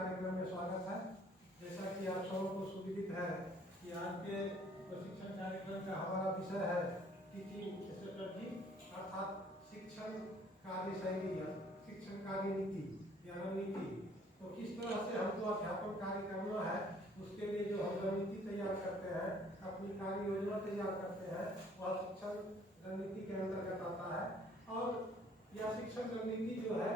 कार्यक्रम में स्वागत है। जैसा कि आप सबों को सुविदित है कि आज के प्रशिक्षण कार्यक्रम का हमारा विषय है टीचिंग स्ट्रेटजी अर्थात शिक्षण कार्यशैली या शिक्षण कार्य नीति या रणनीति। तो किस तरह से हमको अध्यापन कार्य करना है उसके लिए जो हम रणनीति तैयार करते हैं, अपनी कार्य योजना तैयार करते हैं, वह शिक्षण रणनीति के अंतर्गत आता है। और यह शिक्षण रणनीति जो है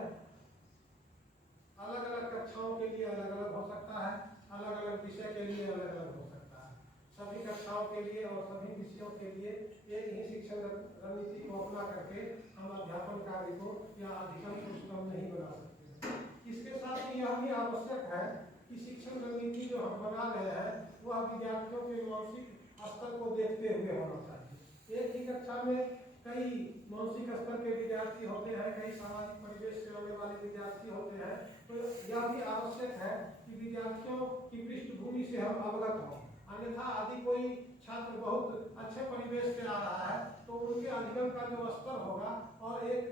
अलग अलग कक्षाओं के लिए अलग अलग हो सकता है, अलग अलग विषय के लिए अलग अलग हो सकता है। सभी कक्षाओं के लिए और सभी विषयों के लिए एक ही शिक्षण रणनीति को अपना करके हम अध्यापन कार्य को या अधिगम को सुगम नहीं बना सकते। इसके साथ ही यह भी आवश्यक है कि शिक्षण रणनीति जो हम बना रहे हैं वह विद्यार्थियों के मानसिक स्तर को देखते हुए होना चाहिए। एक ही कक्षा में कई मानसिक स्तर के विद्यार्थी होते हैं, कई सामाजिक परिवेश से आने वाले विद्यार्थी होते हैं। तो यह भी आवश्यक है कि विद्यार्थियों की पृष्ठभूमि से हम अवगत हों। अन्यथा यदि कोई छात्र बहुत अच्छे परिवेश से आ रहा है तो उनके अधिगम का जो स्तर होगा और एक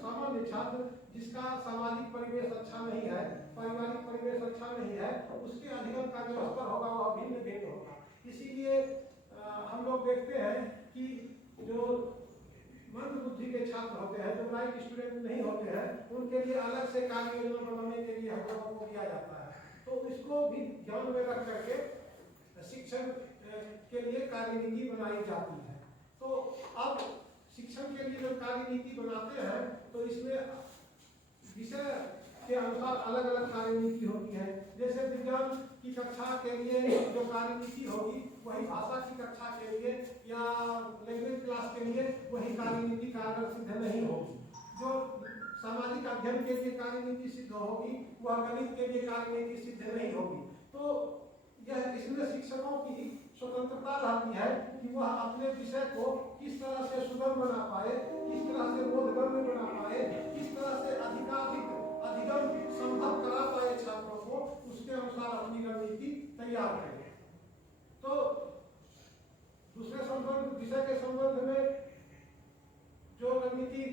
सामान्य छात्र जिसका सामाजिक परिवेश अच्छा नहीं है, पारिवारिक परिवेश अच्छा नहीं है, उसके अधिगम का जो स्तर होगा वह भिन्न भिन्न होगा। इसीलिए हम लोग देखते हैं कि जो मंद बुद्धि के छात्र होते हैं, जो ब्राइट स्टूडेंट नहीं होते हैं, उनके लिए अलग से कार्य योजना बनाने के लिए हम लोगों को दिया जाता है। तो इसको भी ध्यान में रख करके शिक्षण के लिए कार्य नीति बनाई जाती है। तो अब शिक्षण के लिए जब कार्य नीति बनाते हैं तो इसमें विषय के अनुसार अलग अलग कार्य नीति होती है। जैसे विज्ञान की कक्षा के लिए जो कार्य नीति होगी वही भाषा की कक्षा के लिए या लैंग्वेज क्लास के लिए वही कार्य नीति कारगर सिद्ध नहीं होगी। जो सामाजिक अध्ययन के लिए कार्य नीति सिद्ध होगी वह गणित के लिए कार्य नीति सिद्ध नहीं होगी। तो यह इसमें शिक्षकों की स्वतंत्रता रहती है कि वह अपने विषय को किस तरह से सुगम बना पाए, किस तरह से बोधगम्य बना पाए, किस तरह से अधिकाधिक अधिगम संभव करा पाए छात्रों को, उसके अनुसार अपनी रणनीति तैयार करें। तो दूसरे विषय के संबंध में जो रणनीति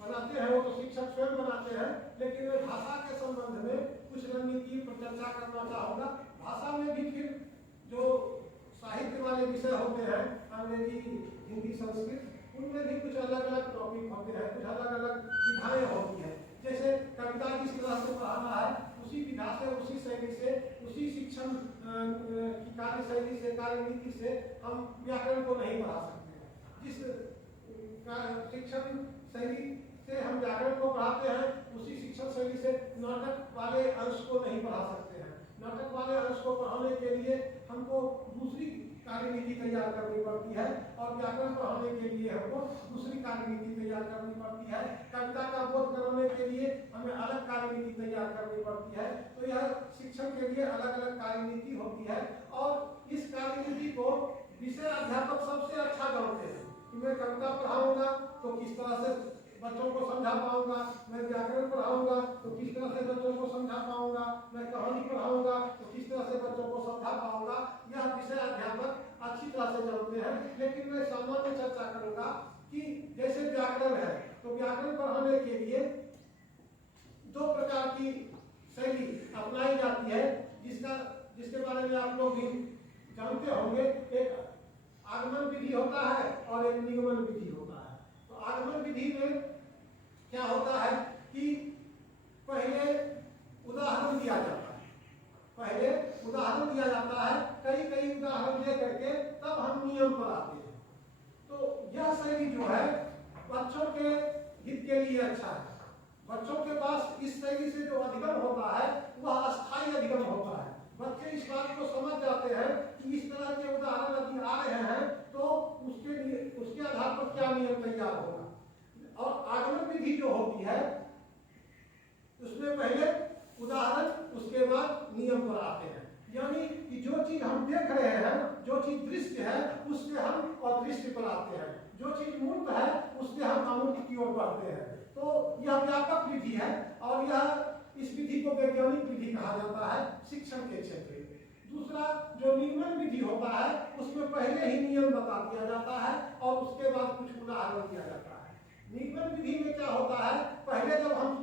बनाते हैं वो तो शिक्षक स्वयं बनाते हैं, लेकिन मैं भाषा के संबंध में कुछ रणनीति पर चर्चा करना चाहूँगा। भाषा में भी फिर जो साहित्य वाले विषय होते हैं, अंग्रेजी, हिंदी, संस्कृत, उनमें भी कुछ अलग अलग टॉपिक होते हैं, कुछ अलग अलग विधाएं होती हैं। जैसे कविता किस तरह से पढ़ाना है, उसी विधा से, उसी शैली से, उसी शिक्षण की कार्यशैली से, कार्यनीति से हम व्याकरण को नहीं पढ़ा सकते। जिस शिक्षण शैली से हम व्याकरण को पढ़ाते हैं उसी शिक्षण शैली से नाटक वाले अंश को नहीं पढ़ा सकते हैं। नाटक वाले अंश को पढ़ाने के लिए हमको दूसरी कार्यनीति तैयार करनी पड़ती है और व्याकरण पढ़ाने के लिए हमको दूसरी कार्यनीति तैयार करनी पड़ती है। कविता का बोध कराने के लिए हमें अलग कार्यनीति तैयार करनी पड़ती है। तो यह शिक्षण के लिए अलग अलग कार्यनीति होती है और इस कार्यनीति को विषय अध्यापक सबसे अच्छा जानते हैं कि मैं कविता पढ़ाऊंगा तो किस तरह से बच्चों को समझा पाऊंगा, मैं व्याकरण पढ़ाऊंगा तो किस तरह से बच्चों को समझा पाऊंगा, मैं कहानी पढ़ाऊंगा तो किस तरह से बच्चों को समझा पाऊंगा। यह विषय अध्यापक अच्छी तरह से जानते हैं। लेकिन मैं सामान्य चर्चा करूंगा कि जैसे व्याकरण है तो व्याकरण पढ़ाने के लिए दो प्रकार की शैली अपनाई जाती है जिसके बारे में आप लोग भी जानते होंगे। एक आगमन विधि होता है और एक निगमन विधि होता है। तो आगमन विधि में क्या होता है कि पहले उदाहरण दिया जाता है, कई उदाहरण दे करके तब हम नियम पर आते हैं। तो यह शैली जो है बच्चों के हित के लिए अच्छा है। बच्चों के पास इस शैली से जो अधिगम होता है वह अस्थायी अधिगम होता है। बच्चे इस बात को समझ जाते हैं कि इस तरह के उदाहरण यदि आ रहे हैं तो उसके आधार पर क्या नियम तैयार होगा। और आगमन विधि जो होती है उसमें पहले उदाहरण, उसके बाद नियम पर आते हैं। यानी कि जो चीज हम देख रहे हैं, जो चीज दृश्य है, उससे हम अदृश्य पर आते हैं। जो चीज मूर्त है उससे हम अमूर्त की ओर बढ़ते हैं। तो यह व्यापक विधि है और यह इस विधि को वैज्ञानिक विधि कहा जाता है शिक्षण के क्षेत्र में। दूसरा जो निगमन विधि होता है उसमें पहले ही नियम बता दिया जाता है और उसके बाद कुछ उदाहरण दिया जाता है। निगमन विधि में क्या होता है, पहले जब हम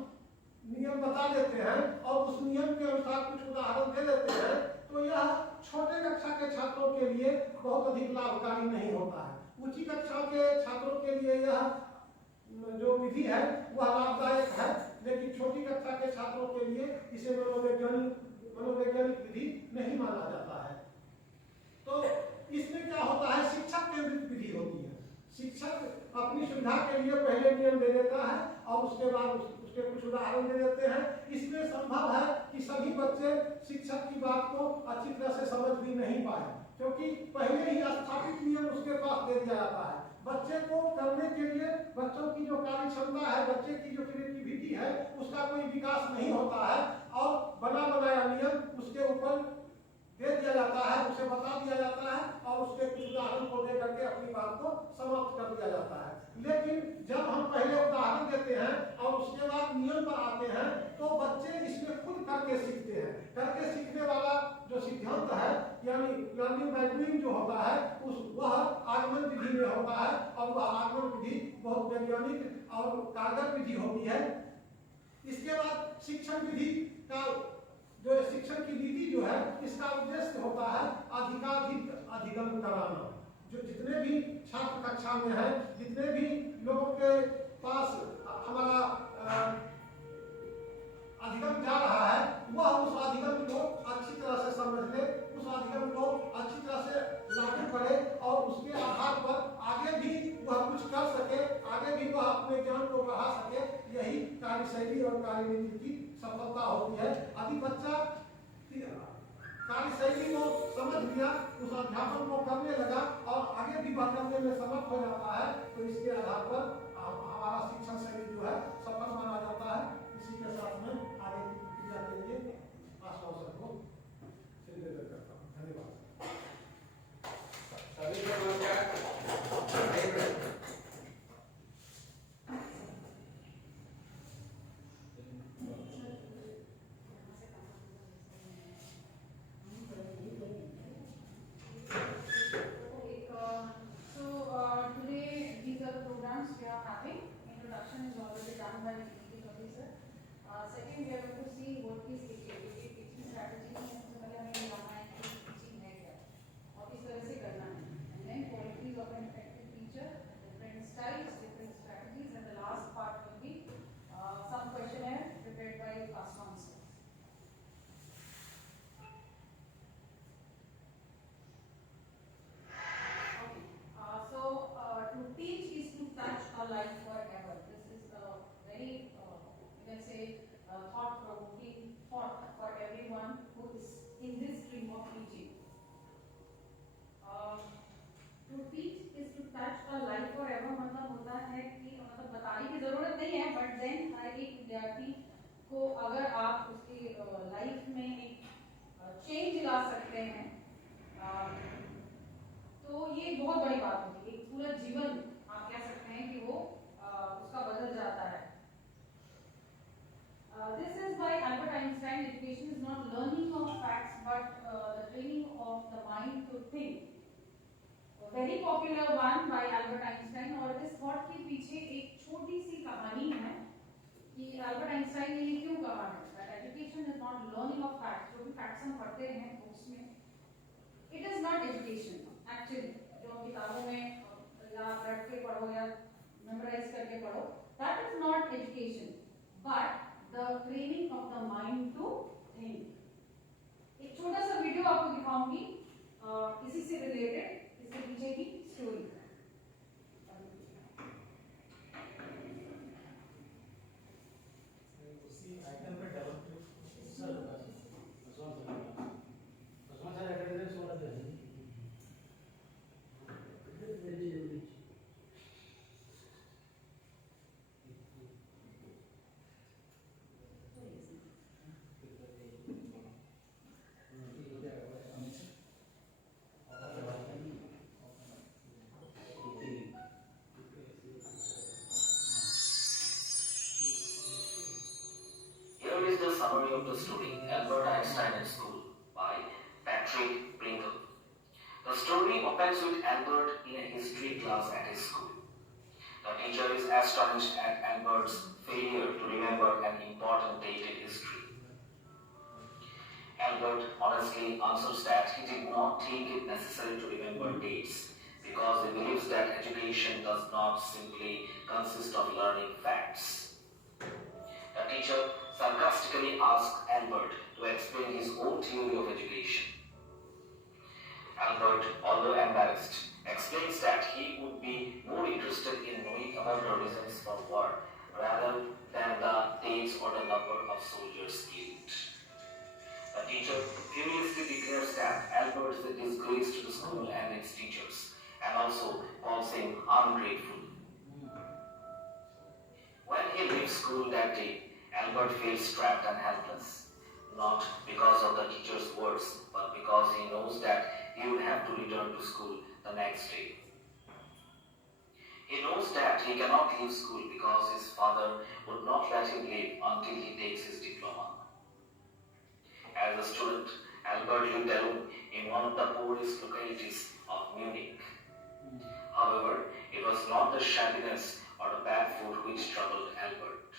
नियम बता देते हैं और उस नियम अनुसार कुछ उदाहरण दे देते हैं, तो यह छोटे कक्षा के छात्रों के लिए बहुत अधिक लाभकारी नहीं होता है। उच्च कक्षा के छात्रों के लिए यह जो विधि है वह लाभदायक है, लेकिन छोटी कक्षा के छात्रों के लिए इसे मनोवैज्ञानिक विधि नहीं माना जाता है। तो इसमें क्या होता है, शिक्षक केंद्रित विधि होती है। शिक्षक अपनी सुविधा के लिए पहले नियम दे देता है और उसके बाद उसके कुछ उदाहरण दे देते हैं। इसमें संभव है कि सभी बच्चे शिक्षक की बात को अच्छी तरह से समझ भी नहीं पाए, क्योंकि पहले ही स्थापित नियम उसके पास दे दिया जाता है। बच्चे को करने के लिए बच्चों की जो कार्य क्षमता है, बच्चे की जो क्रिएटिविटी है, उसका कोई विकास नहीं होता है और बना बनाया नियम उसके ऊपर दे दिया जाता है, उसे बता दिया जाता है और उसके कुछ उदाहरण को दे करके अपनी बात को समाप्त कर दिया जाता है। लेकिन जब हम पहले उदाहरण देते हैं और उसके बाद नियम पर आते हैं, तो बच्चे इसमें खुद करके सीखते हैं। करके सीखने वाला जो सिद्धांत है, यानी लर्निंग बाय डूइंग जो होता है, वह आगमन विधि में होता है और वह आगमन विधि बहुत वैज्ञानिक और कारगर विधि होती है। इसके बाद शिक्षण विधि का जो शिक्षण की नीति जो है, इसका उद्देश्य होता है अधिकाधिक अधिगम कराना। जो जितने भी छात्र कक्षा में है, जितने भी लोगों के पास हमारा अधिगम जा रहा है, वह उस अधिगम को अच्छी तरह से समझ ले, उस अधिगम को अच्छी तरह से लागू करे और उसके आधार पर आगे भी वह कुछ कर सके, आगे भी वह अपने ज्ञान को बढ़ा सके। यही कार्यशैली और कार्यनीति की सफलता होती है। यदि बच्चा कार्यशैली को समझ लिया, उस अध्यापन को करने लगा और आगे भी वह करने में समर्थ हो जाता है, तो इसके आधार पर हमारा शिक्षण शैली जो है सफल माना जाता है। इसी के साथ में आगे की प्रक्रिया के लिए आश्वासन को निवेदन करता हूँ। धन्यवाद। सभी को नमस्कार। Second, we are going to see what is teaching strategy है, सबसे पहले हमें बताना है कि teaching है क्या और किस तरह से करना है, and then qualities of an effective teacher, different styles, different strategies, and the last part will be some questionnaire prepared by PASWAN sir. Okay, to teach is to touch a life forever. This is a very you can say thought-provoking thought for everyone who is in this stream of teaching. To teach is to touch a life forever मतलब होता है कि मतलब बताने की जरूरत नहीं है, but then हर एक विद्यार्थी को अगर आप उसकी लाइफ में एक चेंज ला सकते हैं, तो ये बहुत बड़ी बात होती है। एक पूरा जीवन आप कह सकते हैं कि वो उसका बदल जाता है। This is by Albert Einstein. Education is not learning of facts, but the training of the mind to think. A very popular one by Albert Einstein. और इस थॉट के पीछे एक छोटी सी कहानी है कि Albert Einstein ने ये क्यों कहा है। That education is not learning of facts. जो भी facts हम पढ़ते हैं बुक्स में, it is not education. Actually, जो किताबों में या रट के पढ़ो या मेमोराइज करके पढ़ो, that is not education, but the training of the mind to think. एक छोटा सा वीडियो आपको दिखाऊंगी इसी से रिलेटेड, इसके पीछे की स्टोरी। उसी आइटम पे double click sir Paswan sir attendance वाला दे Summary of the story, Albert Einstein in School by Patrick Pringle. The story opens with Albert in a history class at his school. The teacher is astonished at Albert's failure to remember an important date in history. sarcastically answers that he did not think it necessary to remember dates because he believes that education does not simply consist of learning facts. The teacher sarcastically asks Albert to explain his own theory of education. Albert, although embarrassed, explains that he would be more interested in knowing about the reasons for war rather than the dates or the number of soldiers killed. The teacher furiously declares that Albert is a disgrace to the school and its teachers, and also calls him ungrateful. When he leaves school that day, Albert feels trapped and helpless, not because of the teacher's words, but because he knows that he would have to return to school the next day. He knows that he cannot leave school because his father would not let him leave until he takes his diploma. As a student, Albert lived alone in one of the poorest localities of Munich. However, it was not the shabbiness or the bad food which troubled Albert.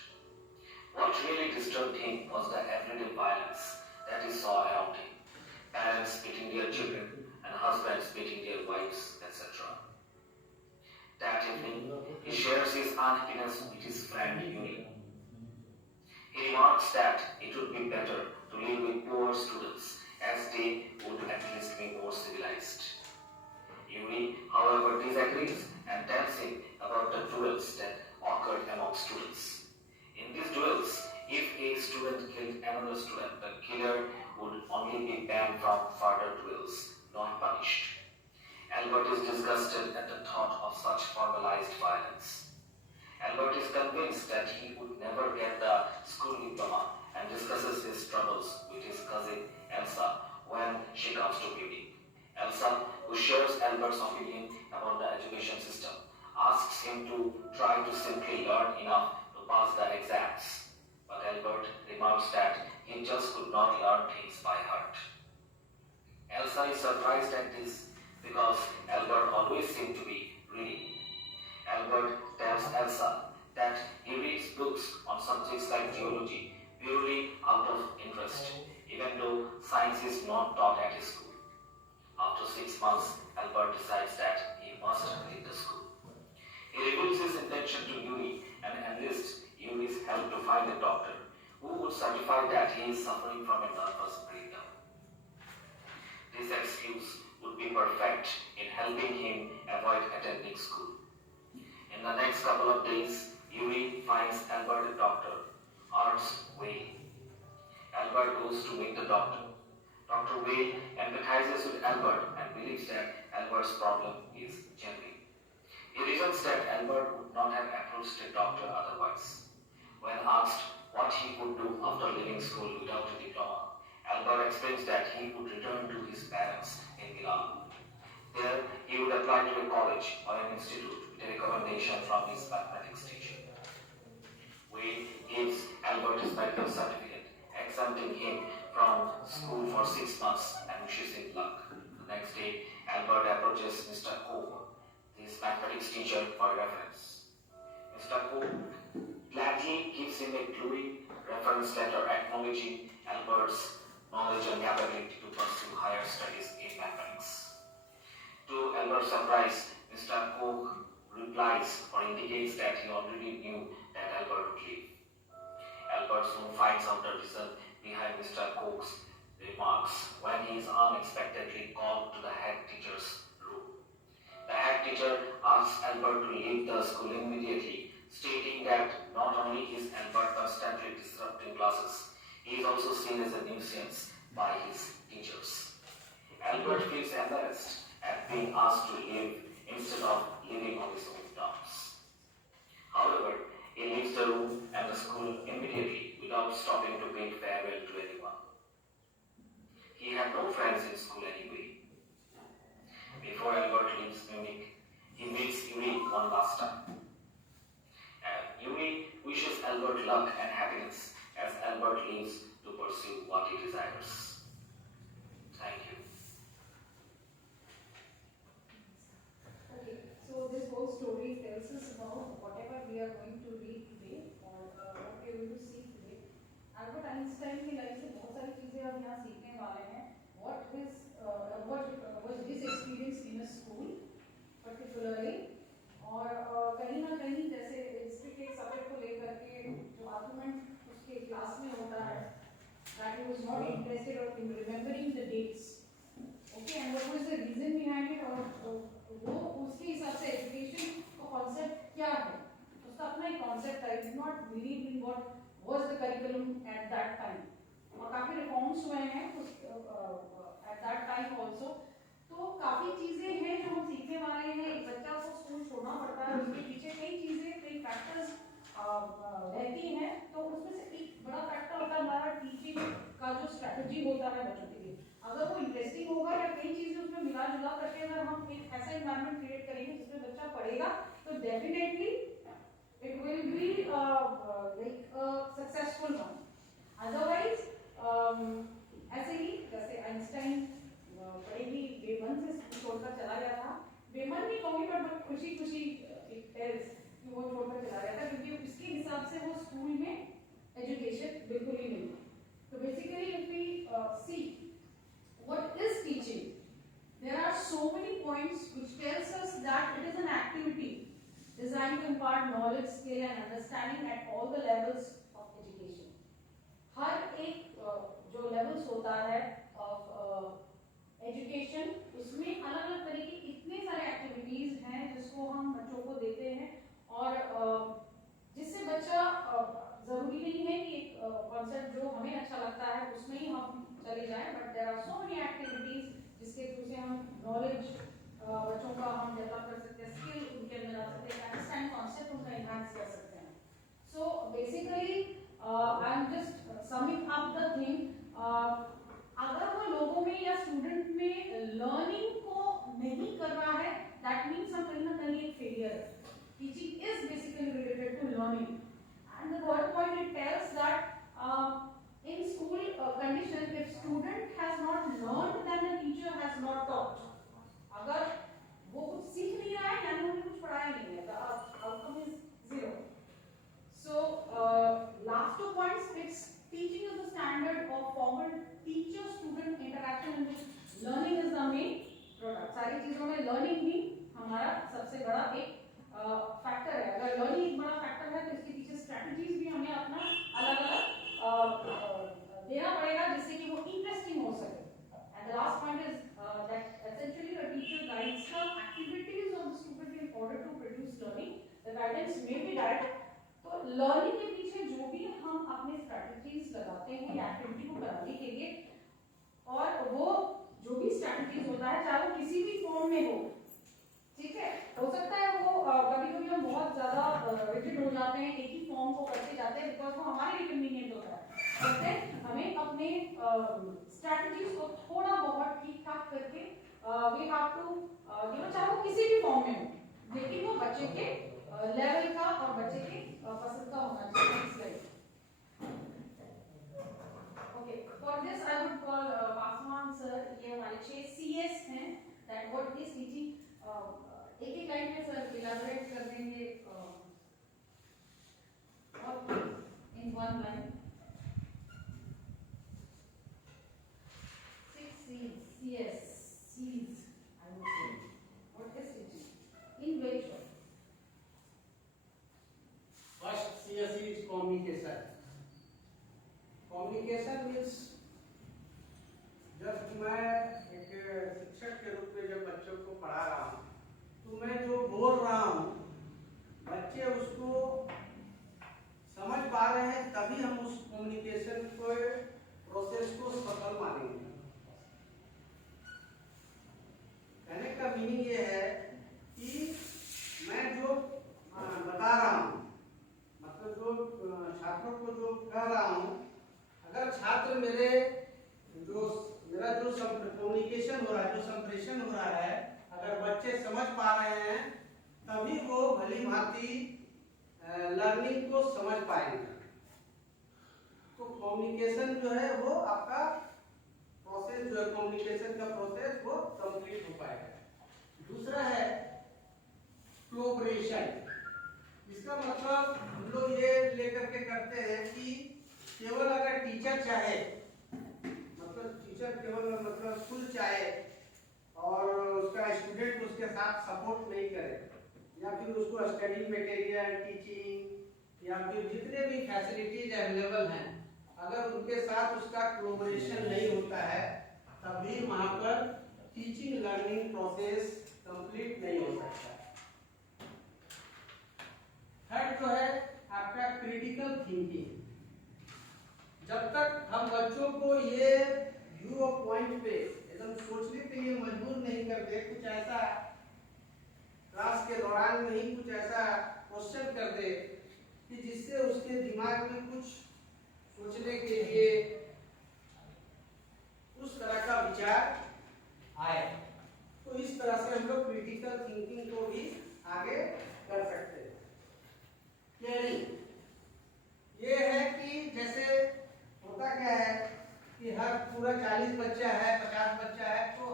What really disturbed him was the everyday violence that he saw around him. Parents beating their children and husbands beating their wives, etc. That evening, he shares his unhappiness with his friend Yuri. He remarks that it would be better to live with poor students as they would at least be more civilized. Yuri, however, disagrees and tells him about the duels that occurred among students. In these duels, if a student killed another student, the killer would only be banned from further duels, not punished. Albert is disgusted at the thought of such formalized violence. Albert is convinced that he would never get the school diploma and discusses his troubles with his cousin Elsa when she comes to Munich. Elsa, who shares Albert's opinion about the education system, asks him to try to simply learn enough to pass the exams. But Albert remarks that he just could not learn things by heart. Elsa is surprised at this because Albert always seemed to be reading. Albert tells Elsa that he reads books on subjects like geology purely out of interest, even though science is not taught at his school. After 6 months, Albert decides that he must leave the school. He reveals his intention to Yuri and enlists Yuri's help to find a doctor who would certify that he is suffering from a nervous breakdown. This excuse would be perfect in helping him avoid attending school. In the next couple of days, Yuri finds Albert a doctor, Ernst Weil. Albert goes to meet the doctor. Dr. Weil empathizes with Albert and believes that Albert's problem is genuine. He reasons that Albert would not have approached a doctor otherwise. When asked what he would do after leaving school without a diploma, Albert explains that he would return to his parents in Milan. There, he would apply to a college or an institute with a recommendation from his mathematics teacher. Weil gives Albert his medical certificate, exempting him from school for 6 months and wishes him luck. The next day, Albert approaches Mr. Koch, his mathematics teacher, for reference. Mr. Koch gladly gives him a glowing reference letter acknowledging Albert's knowledge and capability to pursue higher studies in mathematics. To Albert's surprise, Mr. Koch replies or indicates that he already knew that Albert would leave. Albert soon finds out the reason behind Mr. Koch's remarks when he is unexpectedly called to the head teacher's room. The head teacher asks Albert to leave the school immediately, stating that not only is Albert constantly disrupting classes, he is also seen as a nuisance by his teachers. Albert feels embarrassed at being asked to leave instead of living on his own terms. However, he leaves the room and the school immediately without stopping to bid farewell to anyone. He had no friends in school anyway. Before Albert leaves Munich, he meets Yuri one last time. Yuri wishes Albert luck and happiness as Albert leaves to pursue what he desires. Thank you. Okay, so this whole story tells us about whatever we are going to read today or what we are going to see today. Albert Einstein की लाइफ से बहुत सारी चीजें हम यहाँ सीखने वाले हैं. what was his experience in a school particularly, और कहीं ना कहीं जैसे हिस्ट्री के सब्जेक्ट को लेकर के जो आर्गुमेंट उसके क्लास में होता है that he was not interested in remembering the dates, okay, and what was the reason behind it, और वो उसके हिसाब से एजुकेशन का कॉन्सेप्ट क्या है, उसका अपना एक कॉन्सेप्ट है, did not believe in what was the curriculum at that time, और काफी रिफॉर्म्स हुए हैं at that time also, तो काफी चीजें हैं जो हम सीखने वाले हैं। एक बच्चा को स्कूल छोड़ना पड़ता है, उसके पीछे कई चीजें कई फैक्टर्स रहती हैं, तो उसमें से एक बड़ा फैक्टर होता है हमारा टीचिंग का जो स्ट्रेटजी होता है बच्चों के लिए, अगर वो इंटरेस्टिंग होगा या कई चीजें उसमें मिला जुला करके अगर हम एक ऐसा एनवायरनमेंट क्रिएट करेंगे जिसमें बच्चा पढ़ेगा तो definitely it will be like successful one. Otherwise ऐसे ही जैसे आइंस्टाइन पढ़ेगी बेमन से स्कूल छोड़कर चला गया था, बेमन नहीं कहूँगी बट खुशी खुशी एक टेल्स कि वो छोड़कर चला गया था क्योंकि उसके हिसाब से वो स्कूल में एजुकेशन बिल्कुल ही नहीं। तो basically if we see what is teaching, there are so many points which tells us that it is an activity designed to impart knowledge, skill and understanding at all the levels of education. हर एक जो लेवल्स होता है of education उसमें अलग अलग तरह की इतने सारे एक्टिविटीज हैं जिसको हम बच्चों को देते हैं और जिससे बच्चा जरूरी नहीं है कि एक कॉन्सेप्ट जो हमें अच्छा लगता है उसमें ही हम चले जाएं, but there are so many activities जिसके थ्रू से हम नॉलेज बच्चों का हम डेवलप कर सकते हैं, स्किल उनके अंदर आ सकते हैं, अंडरस्टैंड कॉन्सेप्ट उनका एनहांस कर सकते हैं। So basically I am just summing up the thing, अगर वो लोगों में या स्टूडेंट में लर्निंग को नहीं कर रहा है दैट मीन्स हम कहीं ना कहीं एक फेलियर है। Teaching is basically related to learning and the third point it tells that in school condition if student has not learned then the teacher has not taught. अगर वो कुछ सीख नहीं रहा है यानी उन्होंने कुछ पढ़ाया नहीं है, the outcome is zero. So last two points, it's teaching is the standard of formal teacher student interaction in which learning is the main product। सारी चीजों में learning ही हमारा सबसे बड़ा एक फैक्टर है। अगर learning एक बड़ा फैक्टर है तो इसके पीछे strategies भी हमें अपना अलग अलग देना पड़ेगा जिससे कि वो interesting हो सके। And the last point is that essentially a teacher guides the activities of the student in order to produce learning। The guidance may be direct। तो लर्निंग के पीछे जो भी हम अपने स्ट्रैटेजीज लगाते हैं या एक्टिविटी को कराने के लिए, और वो जो भी स्ट्रैटेजीज होता है चाहे वो किसी भी फॉर्म में हो, ठीक है, हो सकता है वो कभी कभी हम बहुत ज्यादा रिजिड हो जाते हैं, एक ही फॉर्म को करते जाते हैं बिकॉज वो हमारे लिए कन्वीनियंट होता है, बट हमें अपने स्ट्रैटेजीज को थोड़ा बहुत ठीक ठाक करके वी हैव टू चाहे वो किसी भी फॉर्म में हो लेकिन वो बच्चे के लेवल का और बच्चे के पसंद का होना चाहिए। Okay, for this I would call Paswan सर। ये हमारे 6 CS हैं दैट व्हाट इज टीचिंग। एक एक लाइन में सर इलैबोरेट कर देंगे in one line. 6 CS C's I would say what is teaching in which way? First CSE is communication. Communication means जब मैं एक शिक्षक के रूप में जब बच्चों को पढ़ा रहा हूँ तो मैं जो बोल रहा हूँ बच्चे उसको समझ पा रहे हैं तभी हम उस कम्युनिकेशन को प्रोसेस को सफल मानेंगे। कहने का मीनिंग ये है कि मैं जो बता रहा हूँ मतलब जो छात्रों को जो कह रहा हूँ, अगर छात्र मेरा जो कम्युनिकेशन हो रहा है, जो संप्रेषण हो रहा है, अगर बच्चे समझ पा रहे हैं तभी वो भली भांति लर्निंग को समझ पाएंगे। तो कम्युनिकेशन जो है वो आपका प्रोसेस जो है कम्युनिकेशन का प्रोसेस वो कंप्लीट हो पाएगा। दूसरा है कोलैबोरेशन। इसका मतलब हम लोग ये लेकर के करते हैं कि केवल अगर टीचर चाहे मतलब टीचर टीचर केवल मतलब फुल चाहे और उसका स्टूडेंट उसके साथ सपोर्ट नहीं करे, या फिर उसको स्टडी मटेरियल, टीचिंग या फिर जितने भी फैसिलिटीज अवेलेबल हैं, अगर उनके साथ उसका कोलैबोरेशन नहीं होता है तभी वहाँ पर टीचिंग लर्निंग प्रोसेस कंप्लीट नहीं हो सकता। थर्ड जो है आपका क्रिटिकल थिंकिंग। जब तक हम बच्चों को ये व्यू ऑफ पॉइंट पे एकदम सोचने के लिए मजबूर नहीं कर दे, कुछ ऐसा क्लास के दौरान में ही कुछ ऐसा क्वेश्चन कर दे कि जिससे उसके दिमाग में कुछ सोचने के लिए उस तरह का विचार आए, तो इस तरह से हम लोग क्रिटिकल थिंकिंग को भी आगे कर सकते हैं। केयरिंग ये है कि जैसे होता क्या है कि हर पूरा 40 बच्चा है, 50 बच्चा है, तो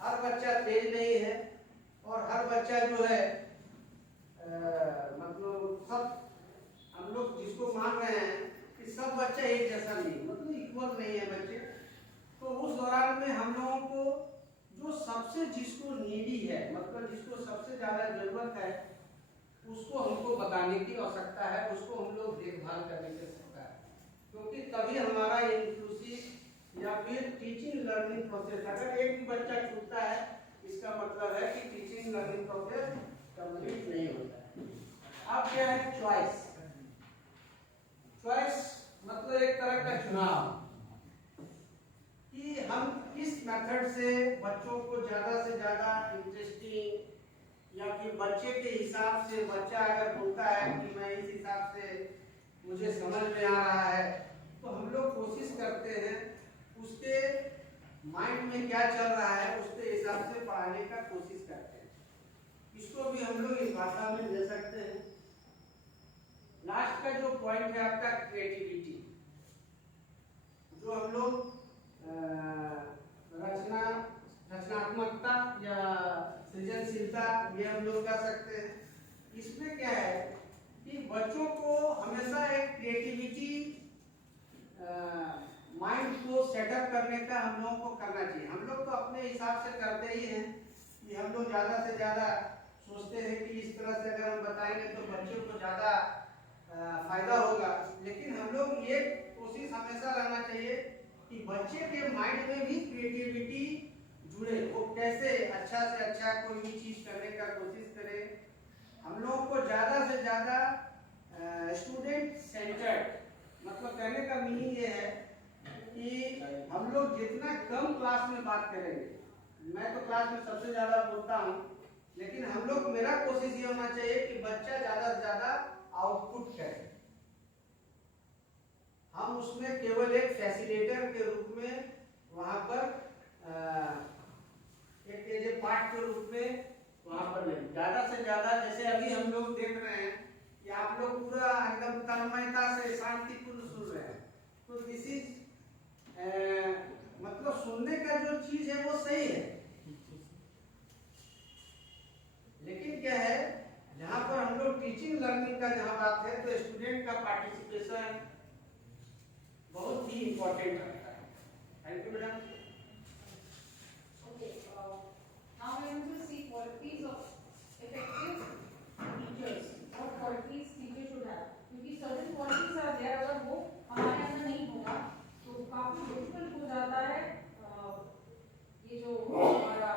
हर बच्चा तेज नहीं है और हर बच्चा जो है मतलब सब हम लोग जिसको मान रहे हैं कि सब बच्चा एक जैसा नहीं, मतलब इक्वल नहीं है बच्चे। तो उस दौरान में हम लोगों को जो सबसे जिसको नीडी है, मतलब जिसको सबसे ज्यादा जरूरत है, उसको हमको बताने की आवश्यकता है, उसको हम लोग देखभाल करने की आवश्यकता है, क्योंकि तभी हमारा इंक्लूसिव या फिर टीचिंग लर्निंग प्रोसेस, अगर एक भी बच्चा छूटता है इसका मतलब है कि टीचिंग लर्निंग प्रोसेस कंप्लीट नहीं होता है। अब क्या है चॉइस। चॉइस मतलब एक तरह का चुनाव कि हम किस मेथड से बच्चों को ज्यादा से ज्यादा इंटरेस्टिंग या फिर बच्चे के हिसाब से, बच्चा अगर बोलता है कि मैं इस हिसाब से मुझे समझ में आ रहा है, तो हम लोग कोशिश करते हैं उसके माइंड में क्या चल रहा है उसके हिसाब से पढ़ाने का कोशिश करते हैं। इसको भी हम लोग इस भाषा में ले सकते हैं। लास्ट का जो पॉइंट है आपका क्रिएटिविटी, जो हम लोग रचनात्मकता या सृजनशीलता ये हम लोग कर सकते हैं। इसमें क्या है कि बच्चों को हमेशा एक क्रिएटिविटी माइंड को सेटअप करने का हम लोगों को करना चाहिए। हम लोग तो अपने हिसाब से करते ही हैं कि हम लोग ज़्यादा से ज़्यादा सोचते हैं कि इस तरह से अगर हम बताएंगे तो बच्चों को ज़्यादा फायदा होगा, लेकिन हम लोग ये कोशिश हमेशा रहना चाहिए कि बच्चे के माइंड में भी क्रिएटिविटी जुड़े, वो कैसे अच्छा से अच्छा कोई भी चीज़ करने का कोशिश करे। हम लोगों को ज़्यादा से ज़्यादा स्टूडेंट सेंटर्ड, मतलब कहने का मीनिंग ये है कि हम लोग जितना कम क्लास में बात करेंगे, मैं तो क्लास में सबसे ज़्यादा बोलता हूँ, लेकिन हम लोग, मेरा कोशिश ये होना चाहिए कि बच्चा ज़्यादा से ज़्यादा आउटपुट करे। हम उसमें केवल एक फैसिलिटेटर के रूप में वहाँ पर एक एज ए पार्ट के रूप में वहाँ पर नहीं, ज़्यादा से ज़्यादा जैसे अभी हम लोग देख रहे हैं कि आप लोग पूरा एकदम तन्मयता से शांतिपूर्ण सुन रहे हैं, तो दिस इज मतलब सुनने का जो चीज है वो सही है, लेकिन क्या है जहाँ पर हम लोग टीचिंग लर्निंग का जहाँ बात है तो स्टूडेंट का पार्टिसिपेशन बहुत ही इम्पोर्टेंट रहता है। Thank you madam. Okay, now we are going to see qualities of effective teachers. What qualities teachers should have? क्योंकि certain qualities are there, अगर वो हमारे अंदर नहीं होगा तो काफी difficult हो जाता है ये जो हमारा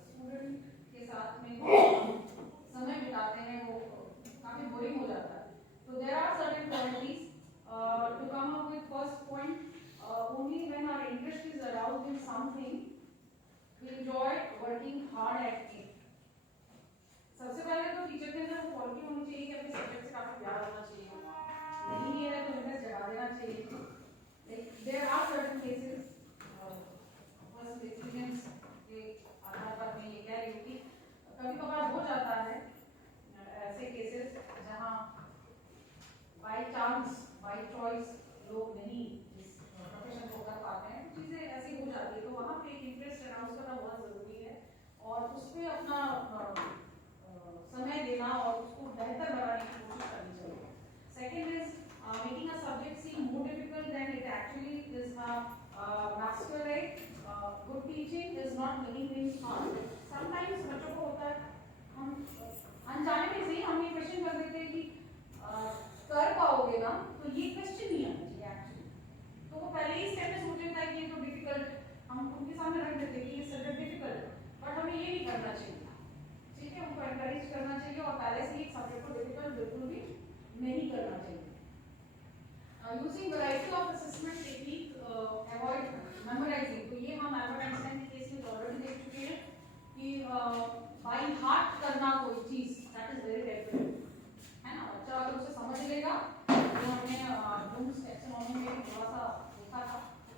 स्टूडेंट के साथ में समय बिताते हैं वो काफी बोरिंग हो जाता है। So there are certain qualities to come up with. First point, only when our interest is aroused in something we enjoy working hard at it. सबसे पहले तो टीचर के अंदर वो क्वालिटी होनी चाहिए कि अपने सब्जेक्ट से काफी प्यार होना चाहिए, नहीं है तो इंटरेस्ट जगा देना चाहिए। Like there are certain cases, personal experience के आधार पर मैं ये कह रही हूँ कि कभी कभार हो जाता है ऐसे केसेस जहाँ बाय चांस बाय चॉइस लोग नहीं इस प्रोफेशन को कर पाते हैं, चीजें ऐसी हो जाती है, तो वहाँ पे एक इंटरेस्ट अराउज करना बहुत जरूरी है और उसमें अपना समय देना और उसको बेहतर बनाने की कोशिश करनी चाहिए। Second is making a subject seem more difficult on meaning means not. Sometimes बच्चों को होता है हम अनजाने में से हम ये क्वेश्चन कर देते हैं कि कर पाओगे ना, तो ये क्वेश्चन नहीं आना चाहिए एक्चुअली। तो वो पहले ही स्टेप में सोच लेता है कि ये तो डिफिकल्ट, हम उनके सामने रख देते हैं कि ये सब्जेक्ट डिफिकल्ट, बट हमें ये नहीं करना चाहिए। ठीक है, उनको एनकरेज करना चाहिए और पहले से ही सब्जेक्ट को डिफिकल्ट बिल्कुल भी नहीं करना चाहिए। Using variety of assessment technique, avoid memorising. तो ये हम एल्बर्ट आइंस्टाइन के केस में ऑलरेडी देख चुके हैं कि बाय हार्ट करना कोई चीज, दैट इज वेरी डिफिकल्ट, है ना। बच्चा अगर उसे समझ लेगा, जो हमने ब्लूम्स टैक्सोनॉमी में थोड़ा सा देखा था,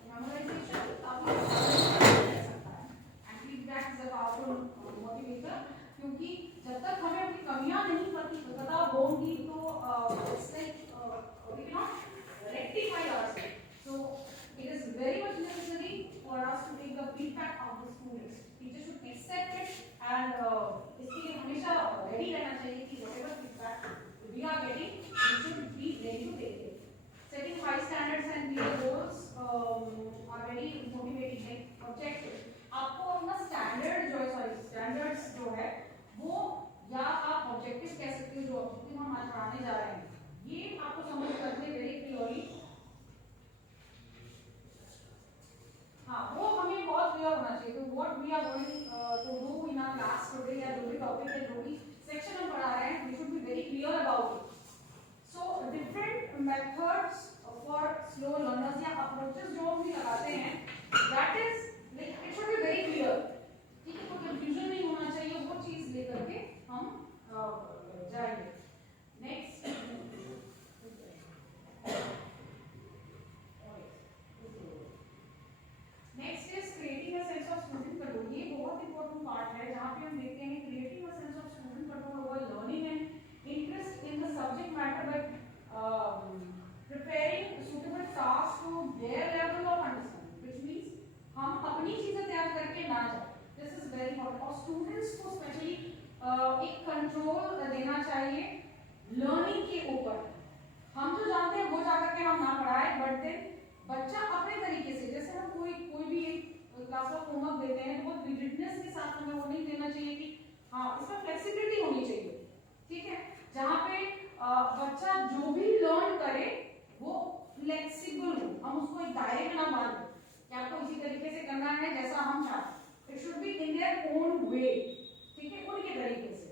मेमोराइजेशन काफी अच्छा कर सकता है। And feedback is a powerful motivator, क्योंकि जब तक हमें अपनी कमियां नहीं पता होंगी तो it's like we can not rectify ourselves. So it is very much necessary for us to take the feedback of the students. Teachers should accept it and इसके लिए हमेशा ready रहना चाहिए कि whatever feedback we are getting, we should be ready to take it. Setting high standards and clear goals are very motivating. Like objective, आपको अपना standards जो है वो, या आप objective कह सकते हो, जो objective हम आज पढ़ाने जा रहे हैं, ये आपको समझ करने वेरी क्लियरली, हाँ वो हमें बहुत क्लियर होना चाहिए। तो what we are going to do in our class today, या जो भी टॉपिक है, जो भी सेक्शन हम पढ़ा रहे हैं, we should be very clear about it. So different methods for slow learners या अप्रोचेस जो हम भी लगाते हैं, that is like it should be very clear. ठीक है, कोई कंफ्यूजन नहीं होना चाहिए, वो चीज लेकर के हम जाएंगे। Next is creating a sense of student control. ये बहुत important part है जहाँ पे हम देखते हैं creating a sense of student control over learning and interest in the subject matter by preparing suitable tasks to their level of understanding, which means हम अपनी चीजें तैयार करके ना जाए। This is very important। और students को स्पेशली एक कंट्रोल देना चाहिए लर्निंग के ऊपर। हम जो जानते हैं वो जाकर के हम ना पढ़ाए, बट देन बच्चा अपने तरीके से, जैसे हम कोई भी क्लास का होमवर्क देते हैं, बहुत रिजिडनेस के साथ हमें वो नहीं देना चाहिए कि हाँ, इसमें फ्लेक्सिबिलिटी होनी चाहिए। ठीक है, जहाँ पे बच्चा जो भी लर्न करे वो फ्लेक्सिबल हो, हम उसको एक दायरे में ना बांध दें कि आपको इसी तरीके से करना है जैसा हम चाहते हैं। It should be in their own way. ठीक है, उनके तरीके से।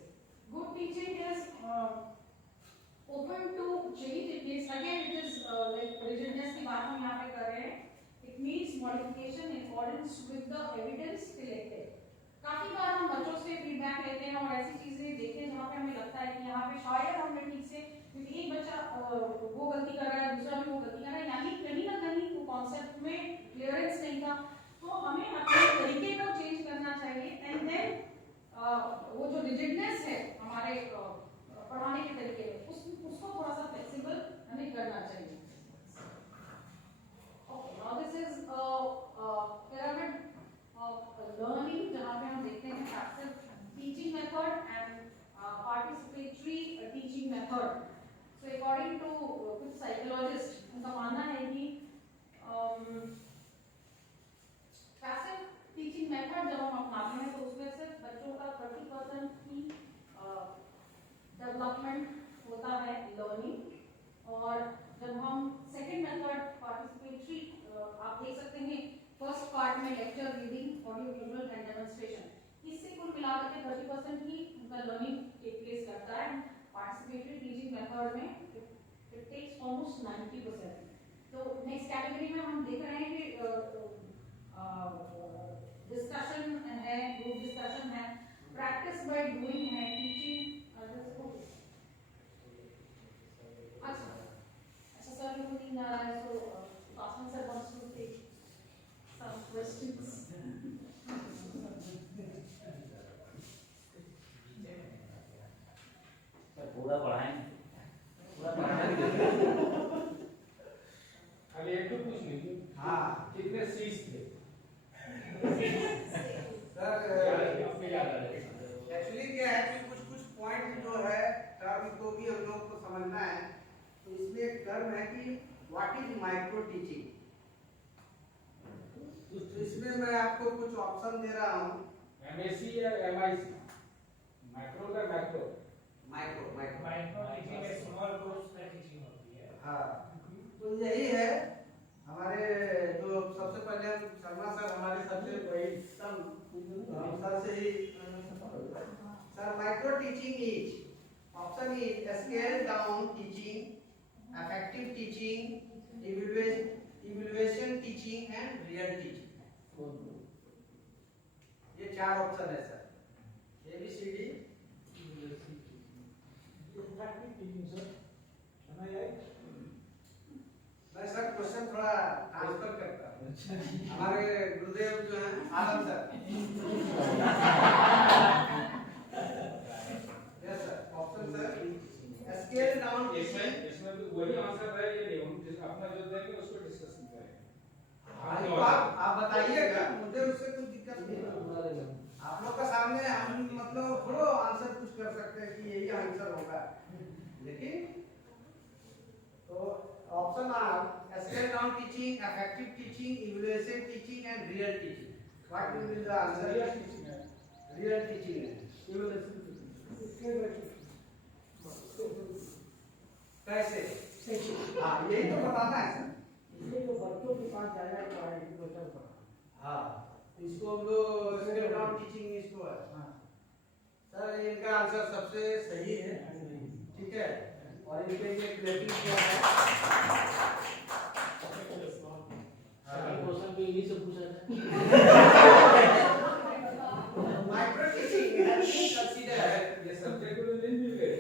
Good teaching is open to change. It means again it is like rigidness की बात हम यहाँ पे कर रहे हैं। It means modification in accordance with the evidence collected. काफी बार हम बच्चों से फीडबैक लेते हैं और ऐसी चीजें देखते हैं जहाँ पे हमें लगता है कि यहाँ पे शायद हमने ठीक से, क्योंकि एक बच्चा वो गलती कर रहा है, दूसरा भी वो गलती कर रहा है, यानी कहीं ना कहीं वो कॉन्सेप्ट में क्लियरेंस नहीं था। तो हमें अपने तरीके को चेंज करना चाहिए एंड देन वो जो रिजिडनेस है हमारे पढ़ाने के तरीके में, उसको थोड़ा सा फ्लेक्सिबल हमें करना चाहिए। Okay, now this is pyramid of learning, जहाँ पे हम देखते हैं passive teaching method and participatory teaching method. So according to कुछ साइकोलॉजिस्ट, उनका मानना है कि पैसिव टीचिंग मेथड जब हम अपनाते हैं तो उसमें सिर्फ बच्चों का 30% ही डेवलपमेंट होता है लर्निंग, और जब हम सेकंड मेथड पार्टिसिपेटरी, आप देख सकते हैं फर्स्ट पार्ट में lecture, reading, audio visual and demonstration, इससे कुल मिलाकर के 30% ही उनका लर्निंग टेक प्लेस करता है। पार्टिसिपेटरी टीचिंग मेथड में इट टेक्स ऑलमोस्ट 90%। तो नेक्स्ट कैटेगरी में हम देख रहे हैं कि डिस्कशन है, ग्रुप डिस्कशन है, प्रैक्टिस बाय डूइंग है, टीचिंग। अच्छा सर, मेरे को नींद आ रहा है, तो Paswan sir wants to take some questions. Sir पूरा पढ़ाएं, खाली एक तो पूछ लीजिए। हाँ, कितने सीट्स थे? सर आपको याद आ जाएगा। एक्चुअली क्या है कि कुछ पॉइंट जो है टर्म को भी हम लोग को समझना है। तो इसमें एक टर्म है कि व्हाट इज माइक्रो टीचिंग। तो इसमें इसमें मैं आपको कुछ ऑप्शन दे रहा हूँ। MAC या MIC, माइक्रो का माइक्रो टीचिंग में स्मॉल ग्रुप्स में टीचिंग होती है। हाँ, तो यही है हमारे जो सबसे पहले हम शर्मा सर हमारे सबसे सर से ही sir micro teaching is option is scale down teaching, effective teaching, evaluation teaching and real teaching। ये 4 ऑप्शन है सर, ABCD। मैं सर क्वेश्चन थोड़ा ट्रांसफर करता हूँ, हमारे गुरुदेव जो हैं Alam sir. Yes sir, option sir scale down teaching. इसमें भी वही आंसर है, ये नहीं हम अपना जो देंगे उसको डिस्कस नहीं करेंगे। आप बताइएगा, मुझे उससे कुछ दिक्कत नहीं है। आप लोग का सामने हम मतलब थोड़ा आंसर कुछ कर सकते हैं कि यही आंसर होगा, लेकिन तो option are scale down teaching, effective teaching, evaluation teaching and real teaching. What will be the answer? Real teaching है। कैसे? हाँ, यही तो बताना है सर। इसलिए जो बच्चों के पास जाएगा तो एजुकेशन पर। हाँ, इसको हम लोग स्केल डाउन टीचिंग इसको है। हाँ सर इनका आंसर सबसे सही है, ठीक है। और इनके ये प्लेटिंग क्या है? क्वेश्चन भी इन्हीं से पूछा था। Micro teaching has been considered. ये सब्जेक्ट को नहीं मिल गए।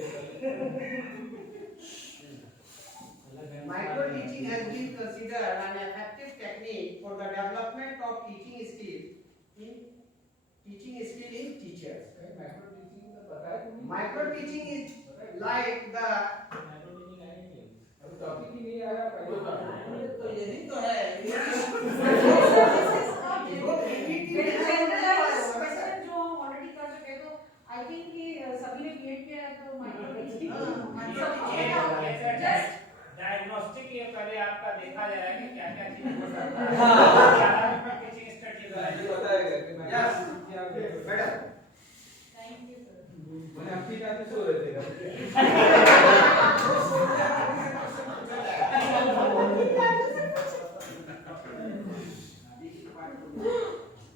Micro teaching has been considered an effective technique for the development of teaching skill in teachers. Micro teaching का पता है तुम्हें? Micro teaching is like the अभी टॉपिक ही नहीं आया पहले बार। तो यही तो है डायग्नोस्टिक ये पहले आपका देखा जाएगा कि क्या क्या चीज हो सकता है। टीचिंग स्टडी बताएगा कि मैं Yes. क्या मैडम थैंक यू सर। मैंने आपकी बात सो रहे थे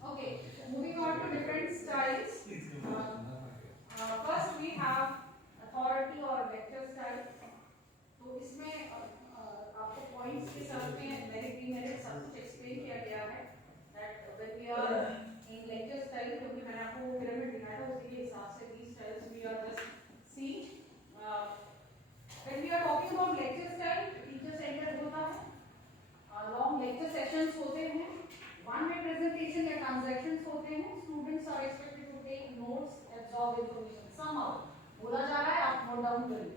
Okay, moving on to different styles. First we have authority or lecture style. तो इसमें आपको points के साथ में merit, demerit सब कुछ explain किया गया है. That when we are in lecture style, क्योंकि मैंने आपको pyramid दिखाया था उसी के हिसाब से these styles we are just seeing. When we are talking about lecture style, teacher centered होता है. Long lecture sessions होते हैं. One-way presentation या transactions होते हैं. Students are expected to take notes, absorb information. Somehow बोला जा रहा है आप note down करिए.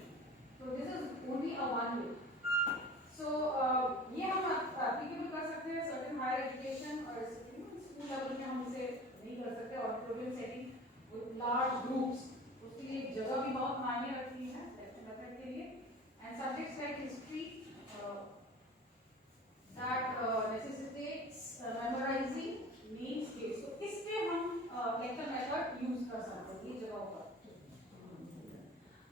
So this is only a one way. So ये हम applicable कर सकते हैं certain higher education और school level में हम इसे नहीं कर सकते. Auditorium setting with large groups उसके लिए जगह भी बहुत मायने रखती है lecture method के लिए. And subjects like history that necessitates memorizing main scale. So इसमें हम lecture method use कर सकते हैं ये जगह पर.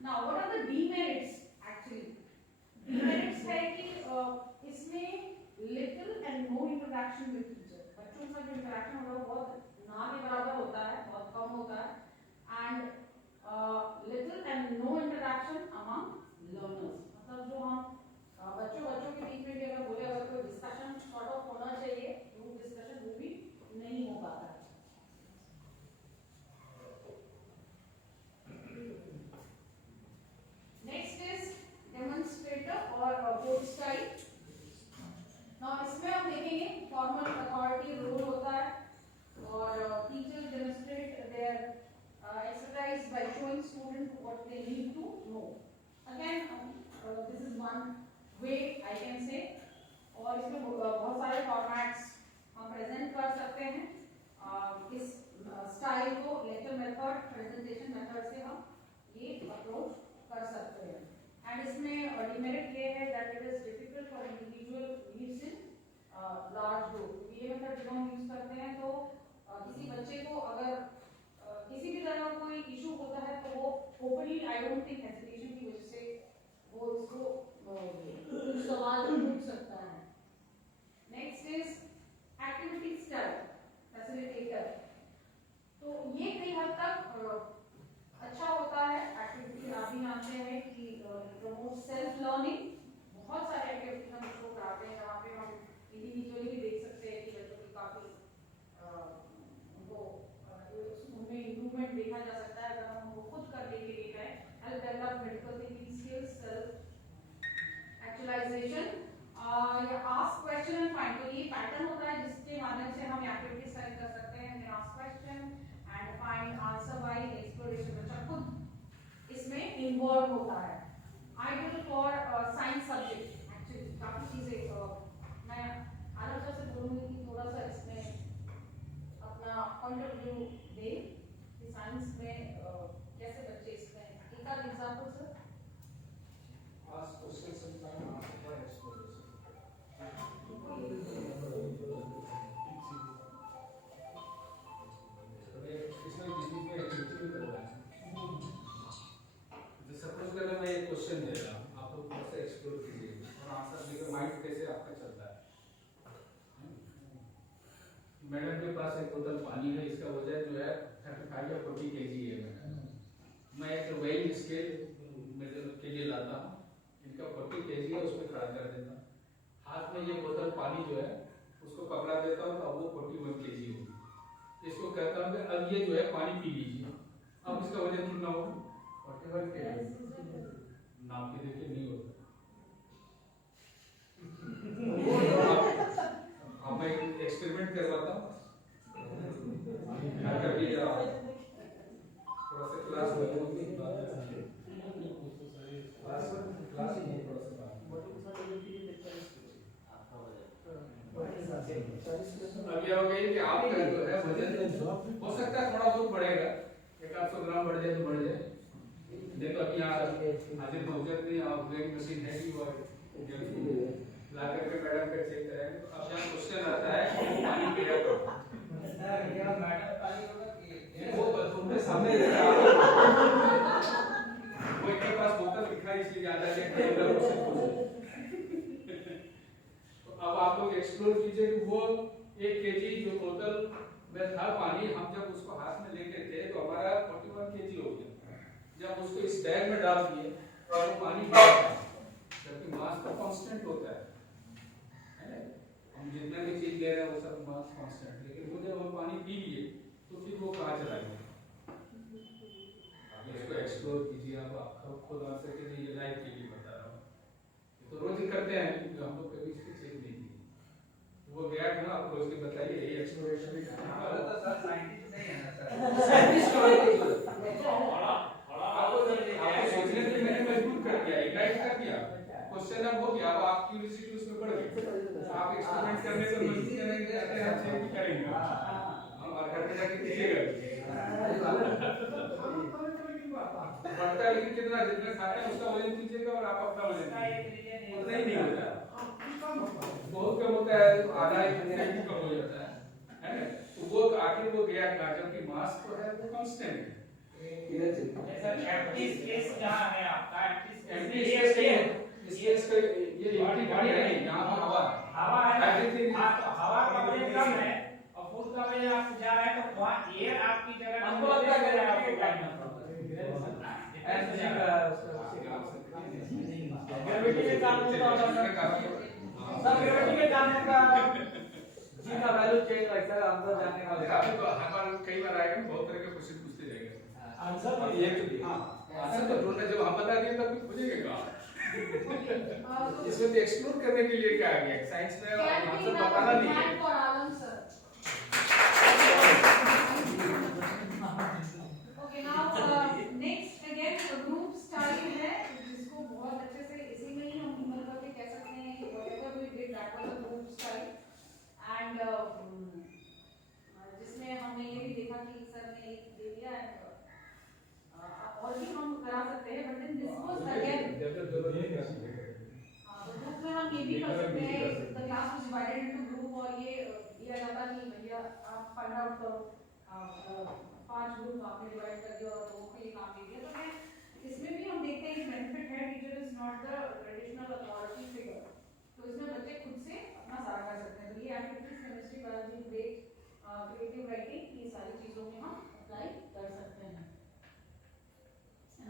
Now what are the demerits actually? Demerits है कि इसमें little and no interaction with teacher. बच्चों के साथ जो interaction होता है वो बहुत ना के बराबर होता है, बहुत कम होता है. And little and no interaction among learners. मतलब जो हम बच्चों के बीच में भी अगर बोले अगर कोई डिस्कशन सॉर्ट ऑफ होना चाहिए, ग्रुप डिस्कशन वो भी नहीं हो पाता है. नेक्स्ट इज डेमोन्स्ट्रेटर और बोर्ड स्टाइल. नाउ इसमें हम देखेंगे फॉर्मल अथॉरिटी रोल होता है और teacher demonstrate their exercise by showing student what they need to know. Again, this is one way I can say. और इसमें बहुत सारे formats हम present कर सकते हैं. इस style को lecture method, presentation method से हम ये approach कर सकते हैं. And इसमें demerit ये है that it is difficult for individual leads in large group. ये method जो हम use कर करते हैं तो किसी बच्चे को अगर किसी भी तरह का कोई इशू होता है तो वो openly I don't think hesitation की वजह से वो इसको सवाल पूछ सकता है। Next is activity style facilitator. तो ये कई हद तक अच्छा होता है। एक्टिविटी आप भी जानते हैं कि प्रमोट सेल्फ लर्निंग। बहुत सारे एक्टिविटीज हम इसको कराते हैं जहाँ पे हम इंडिविजुअली भी देख सकते हैं कि बच्चों की काफी उनको उनमें इम्प्रूवमेंट देखा जा सकता है अगर हम उनको खुद करने के लिए कहें। Help develop medical thinking skills, self actualization या आस्क क्वेश्चन एंड फाइंड। तो ये पैटर्न होता है जिसके माध्यम से हम एक्टिविटीज सेलेक्ट कर सकते हैं। Ask question and find answer by exploration. बच्चा खुद इसमें इन्वॉल्व होता है। Ideal for science subject. Actually काफी चीजें मैं आलोक सर से बोलूंगी कि थोड़ा सा इसमें अपना पॉइंट ऑफ व्यू दे कि साइंस में कैसे बच्चे इसमें एक आध example sir. Ask questions and find answer by exploration. इसमें किसी को एक्टिविटी भी करवाएं। तो सपोज अगर मैं एक क्वेश्चन दे रहा हूँ, आप लोग थोड़ा सा एक्सप्लोर कीजिए और आंसर देकर माइंड कैसे आपका चलता है। मैडम के पास एक बोतल पानी है, इसका वजन जो है 35 या 40 kg है। मैं एक वेइंग स्केल मेजर के लिए लाता हूँ, इनका 40 kg है, उसमें खड़ा कर देता हूँ। हाथ में ये बोतल पानी जो है उसको पकड़ा देता हूँ, अब वो 41 kg होगी। इसको कहता हूँ कि अब ये जो है पानी पी लीजिए। अब इसका वजन कितना होगा? 41 kg। नाप के देखिए नहीं होता। अब मैं एक्सपेरिमेंट करवाता हूँ, कभी थोड़ा सा क्लास अभी हो गई कि आपका जो है वजन हो सकता है थोड़ा बहुत बढ़ेगा, 100 ग्राम बढ़ जाए तो बढ़ जाए। नहीं तो अभी यहाँ हाजिर मौजूद नहीं, आप वेइंग मशीन है कि वो ला करके मैडम का चेक कराएंगे। तो अब यहाँ क्वेश्चन आता है पानी पिया करो। वो तुमने सामने देखा, वो एक के पास बोतल दिखा इसलिए याद आ गया। तो अब आप लोग एक्सप्लोर कीजिए कि वो 1 kg जो बोतल में था पानी, हम जब उसको हाथ में लेके थे तो हमारा 41 kg हो गया। जब उसको इस बैग में डाल दिए तो वो पानी जबकि मास तो कांस्टेंट होता है ना, हम जितना भी चीज ले रहे हैं वो सब मास कांस्टेंट, लेकिन वो जब हम पानी पी लिए तो फिर वो कहाँ चला गया। आप इसको एक्सप्लोर कीजिए, आप खुद आंसर के लिए लाइव के लिए बता रहा हूँ। तो रोज ही करते हैं जो हम लोग कभी इसको चेक नहीं किए। वो गया था ना, आप रोज के बताइए यही एक्सप्लोरेशन भी करना है। तो सर साइंटिस्ट नहीं है ना सर, साइंटिस्ट आपको सोचने के लिए मैंने मजबूर कर दिया, इग्नाइट कर दिया। क्वेश्चन अब हो गया, अब आपकी क्यूरियोसिटी उसमें बढ़ गई। आप एक्सपेरिमेंट करने को मजबूर करेंगे, कहते हैं हम चेक भी करेंगे, हम और घर पे जाके कीजिएगा। बढ़ता है लेकिन कितना, जितना खाते हैं उसका वजन कीजिएगा और आप अपना वजन उतना ही नहीं होता, बहुत कम होता है, तो आधा एक कम हो जाता है ना। तो वो आखिर वो गया था, जबकि मास तो है वो कांस्टेंट है। एम्प्टी स्पेस जहाँ है आपका, एम्प्टी स्पेस का ये बॉडी है, यहाँ पर हवा है, एवरीथिंग। हाँ, तो हवा का वजन कम है और फूड का वजन आपको ज्यादा है, तो वहाँ एयर आपकी जगह हमको लगता है कि आपको गाइड करता ग्रेविटी के कारण होता है सब ग्रेविटी के कारण का जी का वैल्यू चेंज लगता है अंदर जाने का। आपको तो हर बार कई बार आएगा, बहुत तरह के क्वेश्चन पूछते जाएंगे। आंसर तो ये तो हां, आंसर तो ढूंढना, जब हम बता दिए तब पूछेंगे कहाँ। इसमें तो एक्सप्लोर करने के लिए क्या आ गया, साइंस में आंसर बताना नहीं है। Okay, now next again group style है, जिसको बहुत अच्छे से इसी में ही हम मतलब कि कह सकते हैं कि whatever we did that was a group style and जिसमें हमने ये भी देखा कि सर ने एक दे दिया है और भी हम करा सकते हैं, but then this was again तो ग्रुप में हम ये भी कर सकते हैं, the class was divided into group और ये find out the 5 ग्रुप आपने डिवाइड कर दिया और वो ये काम दे दिया, तो मैं इसमें भी हम देखते हैं कि बेनिफिट है, teacher is not the traditional authority figure, तो इसमें बच्चे खुद से अपना सारा कर सकते हैं। तो ये activities chemistry, biology, break, creative writing, ये सारी चीजों में हम अप्लाई कर सकते हैं।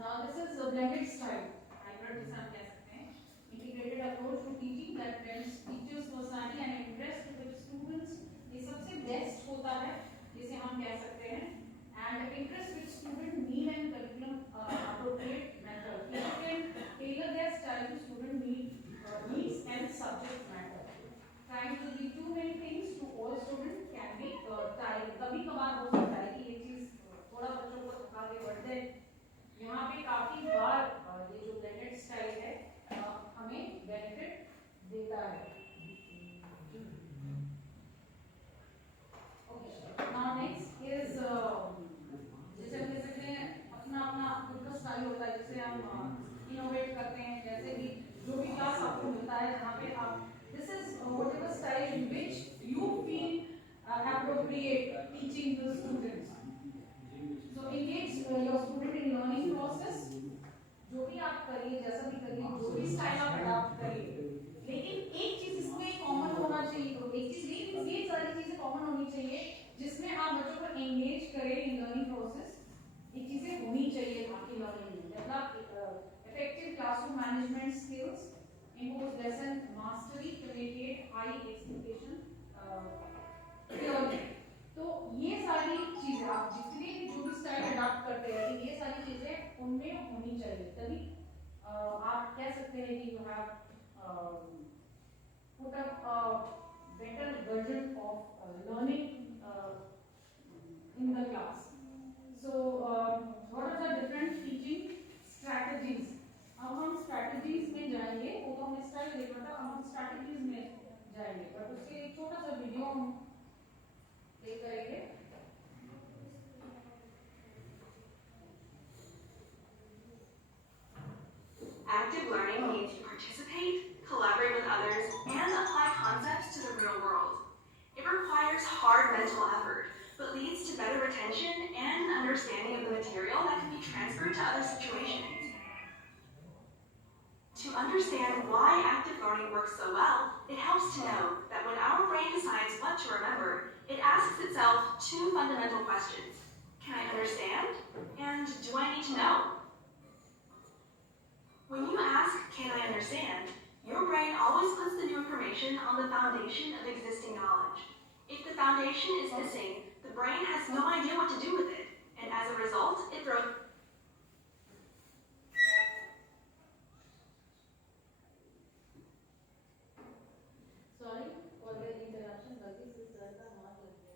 Now this is a blended style, hybrid जिसे हम कह सकते हैं, integrated approach to teaching that blends teachers' personality and interest with students, ये सबसे बेस्ट होता है जिसे हम कह सकते हैं, and interest with student need and curriculum appropriate method. You can tailor their style to student needs and subject matter. Trying to be too many things to all students can be tiring. कभी कभार हो सकता है कि ये चीज थोड़ा बच्चों को थका के बढ़ जाए। यहाँ पे काफी बार ये जो ब्लेंडेड स्टाइल है हमें बेनिफिट देता है। Now next is जैसे हम कह सकते हैं अपना अपना खुद का स्टाइल होता है जिसे हम इनोवेट करते हैं, जैसे कि जो भी क्लास आपको मिलता है जहाँ पे आप this is whatever style in which you feel appropriate teaching the students. So engage your student in learning process. जो भी आप करिए, जैसा भी करिए, जो भी स्टाइल आप अडॉप्ट करिए, लेकिन एक चीज इसमें कॉमन होना चाहिए। तो एक चीज ये सारी चीजें कॉमन होनी चाहिए जिसमें आप बच्चों को एंगेज करें इन लर्निंग प्रोसेस। ये चीजें होनी चाहिए आपकी लर्निंग में। Develop effective classroom management skills, impose lesson mastery, communicate high expectation clearly. तो ये सारी चीजें आप जितने भी जो भी स्टाइल अडॉप्ट करते हैं, ये सारी चीजें उनमें होनी चाहिए, तभी आप कह सकते हैं कि you have put up a better version of learning in the class. So what are the different teaching strategies? अब हम strategies में जाएंगे, वो तो हमने स्टाइल देखा था, अब हम strategies में जाएंगे, बट उसके एक छोटा सा वीडियो हम देख करेंगे। Active learning means you participate, collaborate with others, and apply concepts to the real world. It requires hard mental effort, but leads to better retention and understanding of the material that can be transferred to other situations. To understand why active learning works so well, it helps to know that when our brain decides what to remember, it asks itself 2 fundamental questions. Can I understand? And do I need to know? When you ask, can I understand, your brain always puts the new information on the foundation of existing knowledge. If the foundation is missing, the brain has no idea what to do with it, and as a result, it throws. Sorry for the interruption, but this is the mark of the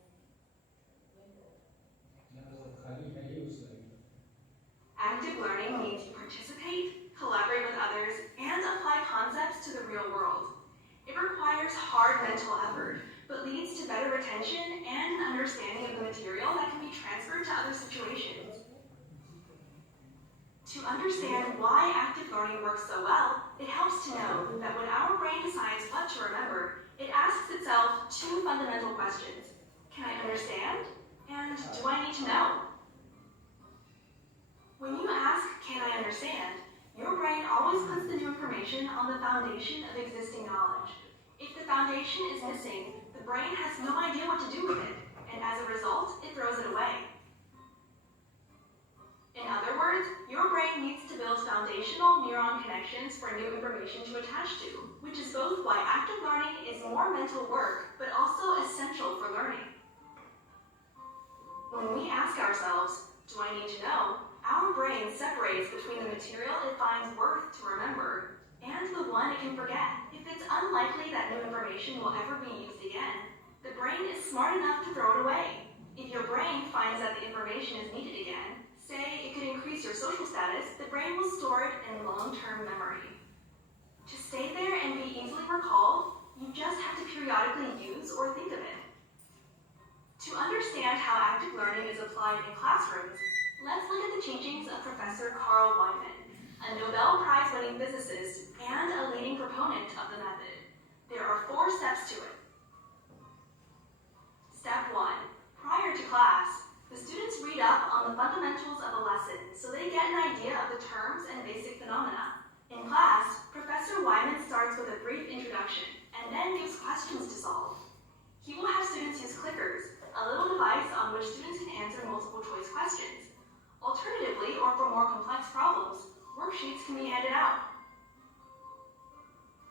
Active learning means you participate, collaborate with others, and apply concepts to the real world. It requires hard mental effort, but leads to better retention and understanding of the material that can be transferred to other situations. To understand why active learning works so well, it helps to know that when our brain decides what to remember, it asks itself 2 fundamental questions. Can I understand? And do I need to know? When you ask, can I understand, your brain always puts the new information on the foundation of existing knowledge. If the foundation is missing, the brain has no idea what to do with it, and as a result, it throws it away. In other words, your brain needs to build foundational neuron connections for new information to attach to, which is both why active learning is more mental work, but also essential for learning. When we ask ourselves, do I need to know? Our brain separates between the material it finds worth to remember and the one it can forget. If it's unlikely that new information will ever be used again, the brain is smart enough to throw it away. If your brain finds that the information is needed again, say it could increase your social status, the brain will store it in long-term memory. To stay there and be easily recalled, you just have to periodically use or think of it. To understand how active learning is applied in classrooms, let's look at the teachings of Professor Carl Weinman, a Nobel Prize-winning physicist and a leading proponent of the method. There are 4 steps to it. Step 1. Prior on the fundamentals of a lesson so they get an idea of the terms and basic phenomena. In class, Professor Wyman starts with a brief introduction and then gives questions to solve. He will have students use clickers, a little device on which students can answer multiple choice questions. Alternatively, or for more complex problems, worksheets can be handed out.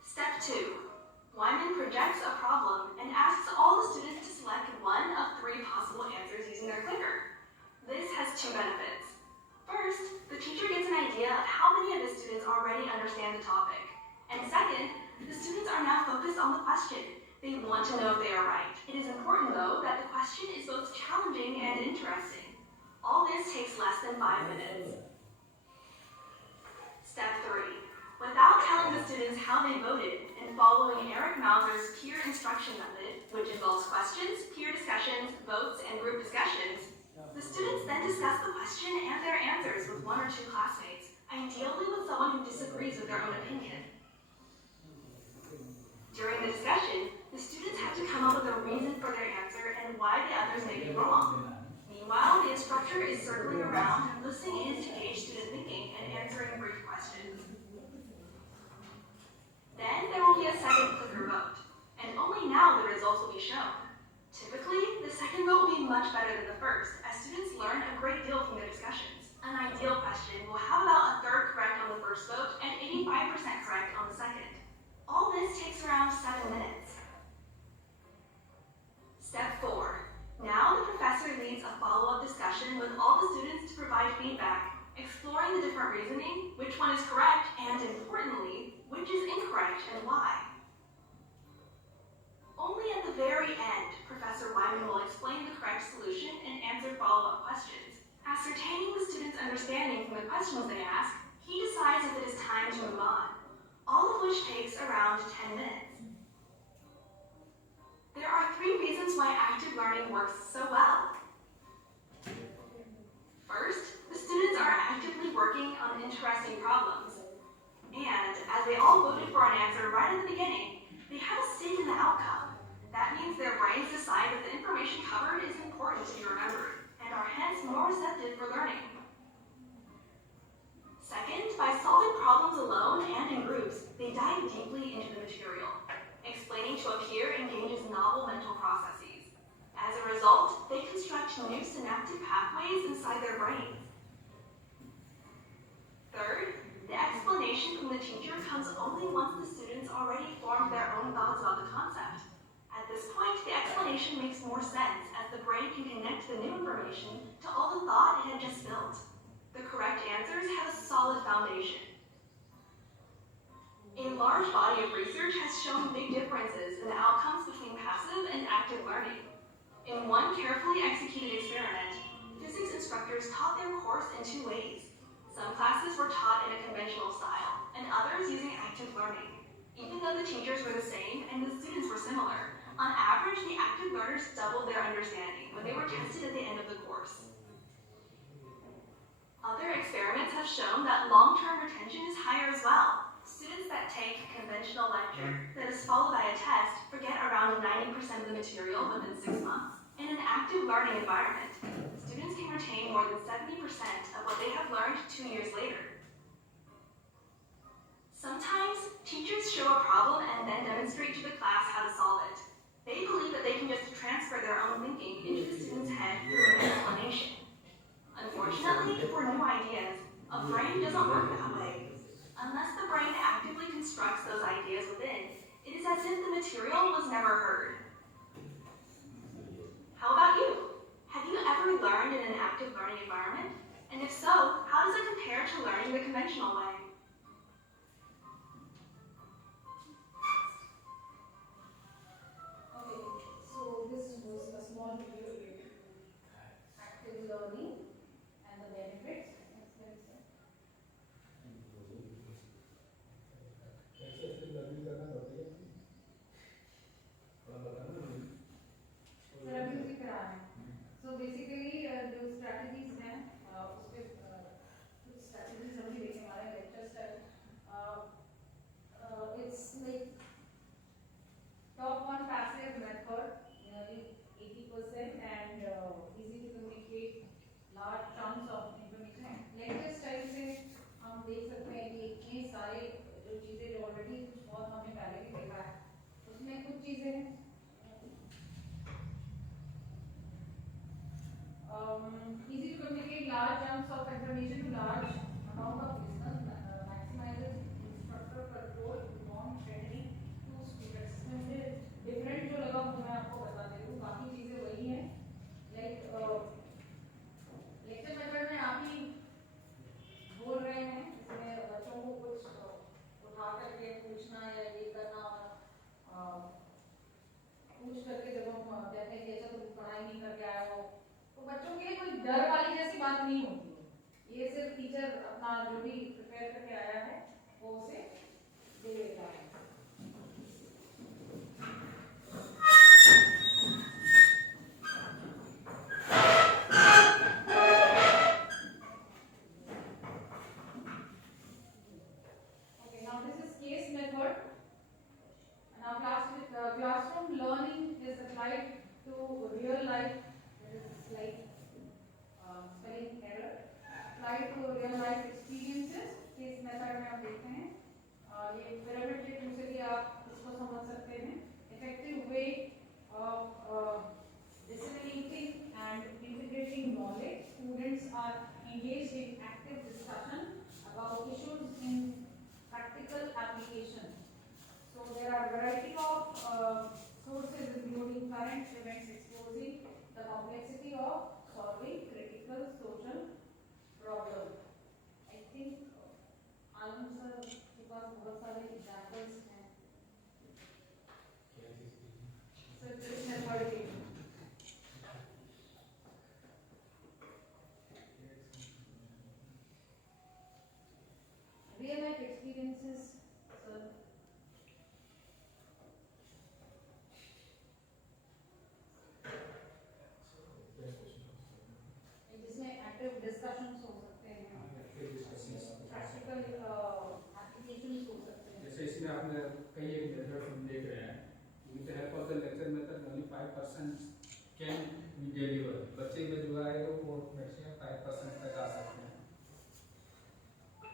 Step 2. Wyman projects a problem and asks all the students to select one of 3 possible answers using their clicker. This has 2 benefits. First, the teacher gets an idea of how many of the students already understand the topic. And second, the students are now focused on the question. They want to know if they are right. It is important, though, that the question is both challenging and interesting. All this takes less than 5 minutes. Step 3. Without telling the students how they voted and following Eric Mauser's peer instruction method, which involves questions, peer discussions, votes, and group discussions, the students then discuss the question and their answers with 1 or 2 classmates, ideally with someone who disagrees with their own opinion. During the discussion, the students have to come up with a reason for their answer and why the others may be wrong. Meanwhile, the instructor is circling around, listening in to gauge student thinking and answering brief questions. Then there will be a second clicker vote, and only now the results will be shown. Typically, the second vote will be much better than the first, as students learn a great deal from their discussions. An ideal question will have about a third correct on the first vote and 85% correct on the second. All this takes around 7 minutes. Step 4. Now the professor leads a follow-up discussion with all the students to provide feedback, exploring the different reasoning, which one is correct, and importantly, which is incorrect and why. Only at the very end, Professor Wyman will explain the correct solution and answer follow-up questions. Ascertaining the students' understanding from the questions they ask, he decides if it is time to move on, all of which takes around 10 minutes. There are 3 reasons why active learning works so well. First, the students are actively working on interesting problems. And as they all voted for an answer right at the beginning, they have a stake in the outcome. That means their brains decide that the information covered is important to be remembered, and are hence more receptive for learning. Second, by solving problems alone and in groups, they dive deeply into the material. Explaining to a peer engages novel mental processes. As a result, they construct new synaptic pathways inside their brains. Third, the explanation from the teacher comes only once the students already formed their own thoughts about the concept. At this point, the explanation makes more sense as the brain can connect the new information to all the thought it had just built. The correct answers have a solid foundation. A large body of research has shown big differences in the outcomes between passive and active learning. In one carefully executed experiment, physics instructors taught their course in 2 ways. Some classes were taught in a conventional style, and others using active learning. Even though the teachers were the same and the students were similar, on average, the active learners doubled their understanding when they were tested at the end of the course. Other experiments have shown that long-term retention is higher as well. Students that take a conventional lecture that is followed by a test forget around 90% of the material within 6 months. In an active learning environment, students can retain more than 70% of what they have learned 2 years later. Sometimes, teachers show a problem and then demonstrate to the class how to solve it. They believe that they can just transfer their own thinking into the student's head through an explanation. Unfortunately, for new ideas, a brain doesn't work that way. Unless the brain actively constructs those ideas within, it is as if the material was never heard. How about you? Have you ever learned in an active learning environment? And if so, how does it compare to learning the conventional way? Okay, so this was a small video related to active learning and the benefits. Next slide, sir. Sir अभी उसी पे आ रहे हैं. So basically जो strategies हैं उस पे कुछ strategies हम भी देखें हमारे lecture style. It's like top one passive method nearly 80% नहीं होती है, ये सिर्फ टीचर अपना जो भी प्रिपेयर करके आया है वो उसे दे देता है। Okay, now this is case method. Now classroom learning is applied to real life. There is a slight spelling error. Applied to real life experiences. Case method में आप देखते हैं ये pyramid के through से भी आप इसको समझ सकते हैं. Effective way of disseminating and integrating knowledge. Students are engaged in active discussion about issues in practical application. So there are variety of sources including current events exposing the complexity of solving critical social problems. I think आलम सर के पास बहुत सारे एग्जाम्पल्स हैं. सर किस मेथड के? Real life experiences, sir. जिसमें active discussions हो सकते हैं, प्रैक्टिकल एप्लीकेशंस हो सकते हैं. जैसे इसमें आपने कई एक मेथड हम देख रहे हैं. With the help of the lecture method only 5% can be deliver. बच्चे में जो आए तो वो मैक्सिमम 5% तक आ सकते हैं.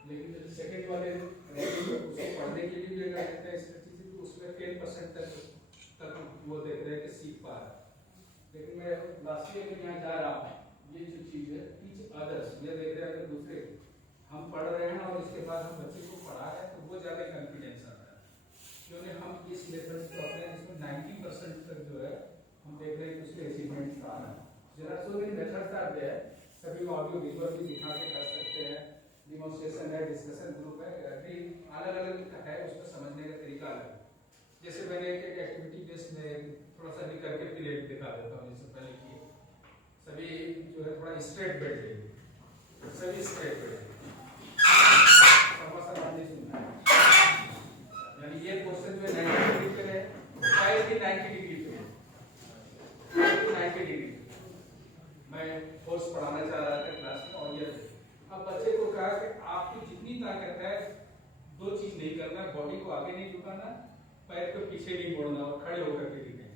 लेकिन जो सेकंड वाले उसको पढ़ने के लिए भी अगर कहते हैं स्ट्रेटजी तो उसमें 10% तक वो देख रहे हैं कि सीख पा रहा है. लेकिन मैं लास्ट ईयर में यहाँ जा रहा हूँ, ये जो चीज़ है टीच अदर्स, ये देख रहे हैं कि दूसरे हम पढ़ रहे हैं और इसके बाद हम बच्चे को पढ़ा रहे हैं तो वो ज़्यादा कॉन्फिडेंस आता है. क्योंकि हम इस मेथड को अपने जिसमें 90% तक जो है हम देख रहे हैं कि उसके अचीवमेंट्स आ रहे हैं. There are so many methods are there. सभी ऑडियो विजुअल भी दिखा के कर सकते हैं. डिमॉन्स्ट्रेशन है, डिस्कशन ग्रुप है, अलग अलग है, उसको समझने का तरीका अलग है. जैसे मैंने एक एक्टिविटी बेस्ड में थोड़ा सा भी करके प्लेट दिखा देता हूँ. जैसे पहले की सभी जो है थोड़ा स्ट्रेट बैठ गए, सभी स्ट्रेट बैठ यानी ये क्वेश्चन जो है 90 डिग्री पे है, 90 डिग्री पे है, 90 डिग्री. मैं कोर्स पढ़ाना चाह रहा था क्लास में और ये अब बच्चे को कहा कि आपकी जितनी ताकत है दो चीज नहीं करना, बॉडी को आगे नहीं झुकाना, पैर को पीछे नहीं मोड़ना और खड़े होकर के दिखेंगे.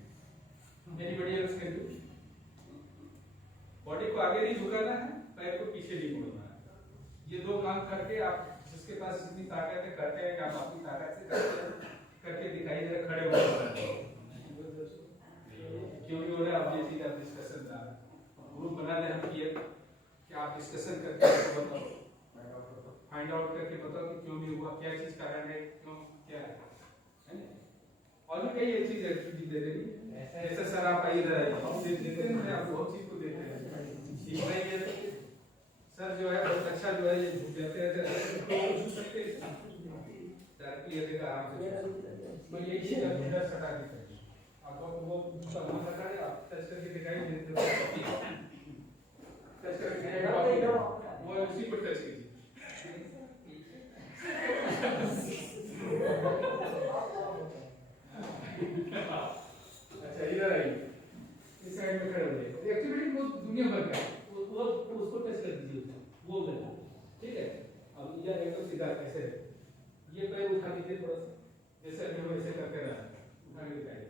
Anybody else can do? Body को आगे नहीं झुकाना है, पैर को पीछे नहीं मोड़ना है. ये दो काम करके आप जिसके पास जितनी ताकत है करते हैं कि आप अपनी ताकत से करके दिखाई दे खड़े हो. क्यों नहीं हो रहा आप ये चीज आप डिस्कशन ग्रुप बना दें हम किए कि आप डिस्कशन करके बताओ, फाइंड आउट करके बताओ कि क्यों नहीं हुआ, क्या चीज कारण है, क्यों क्या है. और भी कई चीज एक्टिविटी दे देंगे. जैसे सर आप आइए देते हैं, आप बहुत चीज को देते हैं. ठीक है सर जो है बहुत अच्छा जो है ये झुक जाते हैं तो झुक सकते हैं डायरेक्टली ये देखा आराम से. तो ये चीज आप इधर सटा देते हैं. आपको वो सामान रखा है, आप टच करके दिखाई देते हो, टच करके वो उसी पर टच कीजिए. अच्छा इधर आइए, इस साइड में खड़े हो जाइए. एक्टिविटी बहुत दुनिया भर का है, वो उसको टच कर दीजिए, वो लेना. ठीक है. अब ये एकदम सीधा ऐसे ये पैर उठा दीजिए थोड़ा सा, जैसे अभी हम ऐसे करते रहे उठा के दिखाइए.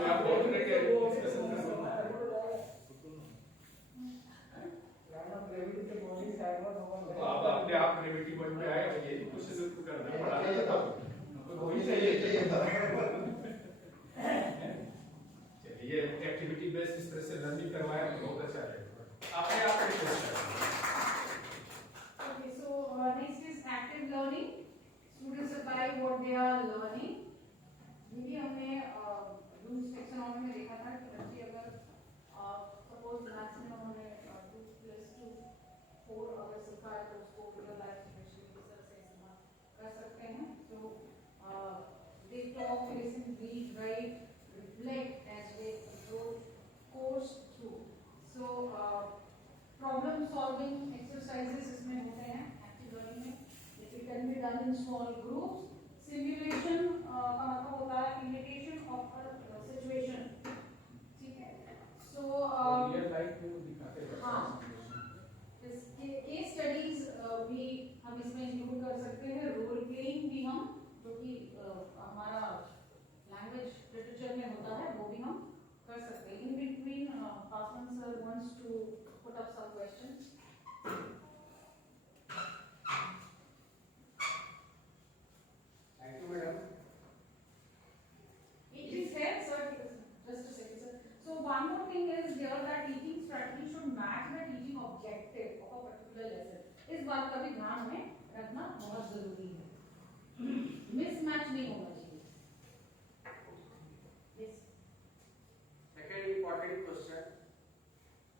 आप बहुत तरह के डिस्कशन कर सकते हैं. तो आप अपने आप ग्रेविटी पॉइंट पे आए और ये क्वेश्चन को करना पड़ा तो वही चाहिए. चलिए एक्टिविटी बेस्ड इस तरह से लर्निंग करवाया तो बहुत अच्छा रहेगा. आपने आपके Okay, so next is active learning. Students apply what they are learning. ये भी हमने रूल्स टेक्सोनॉमी में देखा था कि बच्चे अगर सपोज मैथ्स में उन्होंने 2 + 2 4 अगर सीखा है तो उसको रियल लाइफ सिचुएशन के तरह से इस्तेमाल कर सकते हैं. So they talk, be done in small groups. Simulation का मतलब होता है imitation of a situation. ठीक है? So रियल लाइफ को दिखाते हैं। हाँ, इसके केस स्टडीज भी हम इसमें इंक्लूड कर सकते हैं, रोल प्लेइंग भी हम, जो कि हमारा लैंग्वेज लिटरेचर में होता है, वो भी हम कर सकते हैं. In between Paswan sir wants to put up some questions. Thank you, madam. It is there, sir. Just a second, sir. So one more thing is here that teaching strategy should match the teaching objective of a particular lesson. इस बात का भी ध्यान में रखना बहुत जरूरी है. मिसमैच नहीं होना चाहिए. Yes. Second important question.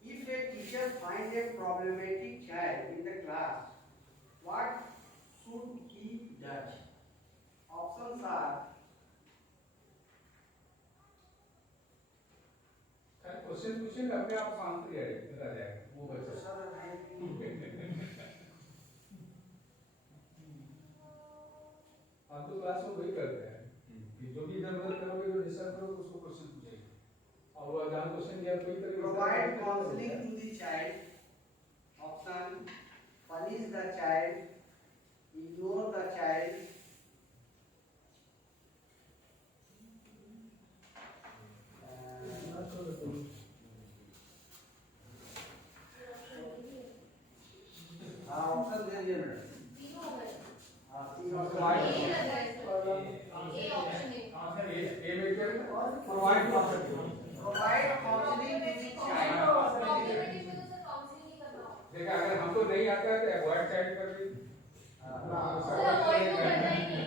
If a teacher finds a problematic child in the class, what should he do? Options are question पूछेंगे अपने आप आंसर आ जाएगा वो बच्चा। आप तो क्लास में वही करते हैं कि जो भी इधर उधर करोगे जो डिस्टर्ब करोगे उसको क्वेश्चन पूछेंगे और वो जहाँ क्वेश्चन दिया कोई तरीके provide counseling to the child. Option punish the child, ignore the child. Option दे दिए मैडम. तीनों हो गए. तीन option. A option A. ए में क्या है provide counseling. Provide counseling to the child. Problematic में तो सर काउंसलिंग ही करना होगा. देखा अगर हमको नहीं आता है तो अवॉइड चाइल्ड कर दी सर अवॉइड तो करना ही नहीं.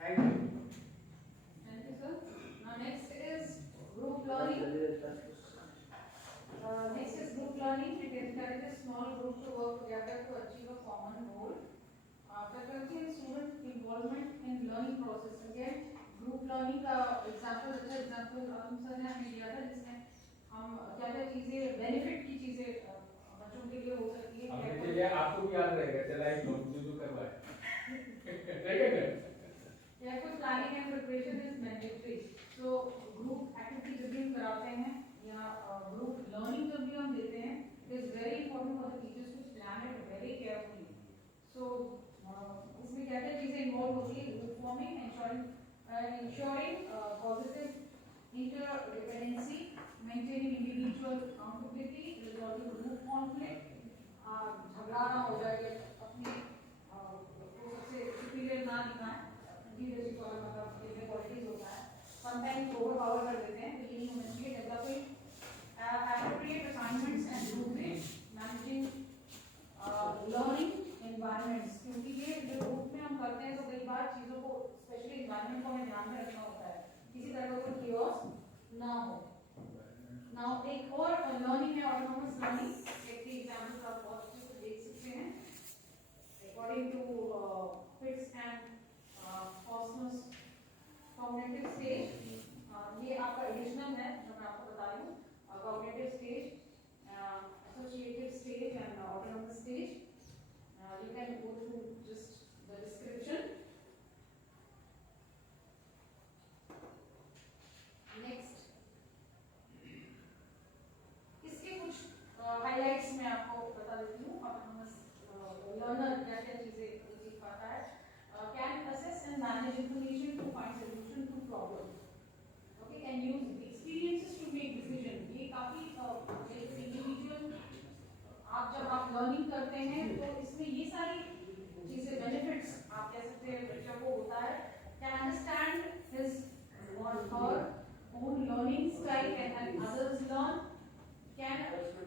Thank you. Thank you, sir. Now next is group learning. Next is group learning. It encourages small group to work together to achieve a common goal. Faculty and student involvement in learning process. Again, group learning का example अच्छा example हम सर ने हमें दिया था जिसमें हम क्या-क्या चीजें benefit की चीजें बच्चों के लिए हो सकती है. हमने चलिए आपको भी याद रहेगा चला एक जो करवाए रहेगा Yeah, कुछ planning and preparation is mandatory. So group activity जब भी हम कराते हैं या group learning जब भी हम देते हैं, it is very important for the teachers to plan it very carefully. So इसमें क्या क्या चीजें involved होती है? Group forming, ensuring positive interdependency, maintaining individual accountability, resolving group conflict. झगड़ा ना हो जाए अपने को सबसे superior ना दिखाएं. Leadership वाला मतलब कितने qualities होता है. Sometimes overpower कर देते हैं, तो ये नहीं होना चाहिए. Developing appropriate assignments and rubrics, managing learning environments. क्योंकि ये जो ग्रुप में हम करते हैं तो कई बार चीजों को स्पेशली एनवायरनमेंट को हमें ध्यान में रखना होता है. किसी तरह का कोई chaos ना हो. Now एक और learning है autonomous learning. एक भी example आप बहुत अच्छे से देख सकते हैं. According to Fitz and Cosmos cognitive stage, ये आपका additional है जो मैं आपको बता रही हूँ. Cognitive stage, associative stage and autonomous stage. You can go through just the description. Next, इसके कुछ highlights मैं आपको बता देती हूँ. Autonomous learner क्या क्या चीजें सीख पाता है. Can assess and manage information to find solution to problem. Okay, can use experiences to make decision. ये काफी individual जब आप learning करते हैं तो इसमें ये सारी चीजें benefits आप कह सकते हैं बच्चों को होता है. Can understand his or her own learning style and help others learn. Can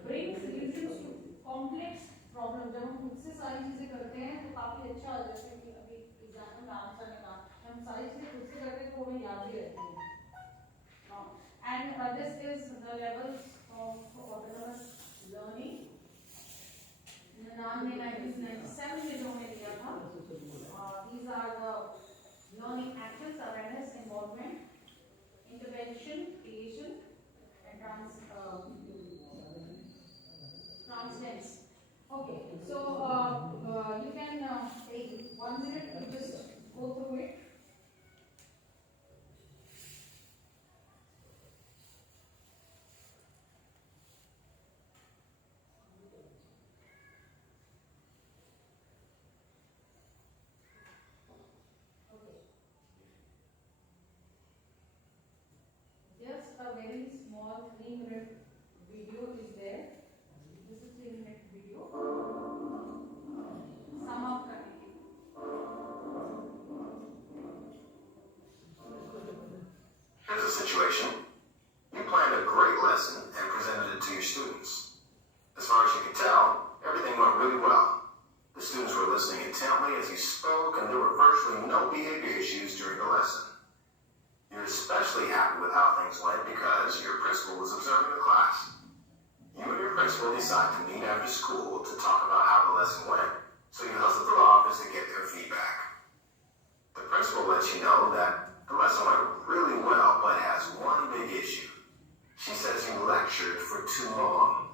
bring solutions to complex problem. जब हम खुद से सारी चीजें करते हैं तो काफी अच्छा हो जाता है कि अभी एग्जाम्पल में आंसर निकाल हम सारी चीजें खुद से करते हैं तो हमें याद भी रहती है. And this is the levels of autonomous learning. नाम ने 1997 में जो हमें दिया था. These are the learning actions: awareness, involvement, intervention, creation, and translence. Okay, so you can take and there were virtually no behavior issues during the lesson. You're especially happy with how things went because your principal was observing the class. You and your principal decide to meet after school to talk about how the lesson went, so you hustle to the office to get their feedback. The principal lets you know that the lesson went really well, but has one big issue. She says you lectured for too long.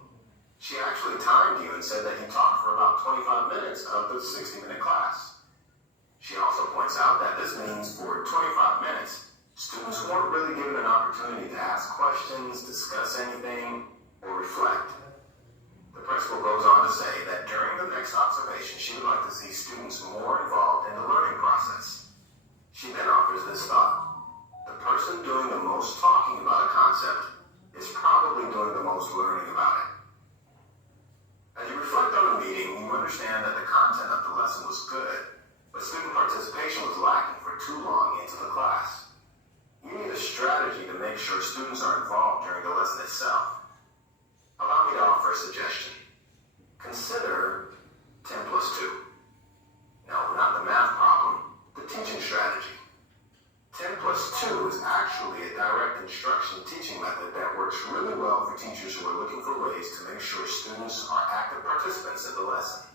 She actually timed you and said that you talked for about 25 minutes of the 60-minute class. She also points out that this means for 25 minutes, students weren't really given an opportunity to ask questions, discuss anything, or reflect. The principal goes on to say that during the next observation, she would like to see students more involved in the learning process. She then offers this thought: the person doing the most talking about a concept is probably doing the most learning about it. As you reflect on the meeting, you understand that the content of the lesson was good, but student participation was lacking for too long into the class. You need a strategy to make sure students are involved during the lesson itself. Allow me to offer a suggestion. Consider 10 plus 2. No, not the math problem, the teaching strategy. 10 plus 2 is actually a direct instruction teaching method that works really well for teachers who are looking for ways to make sure students are active participants in the lesson.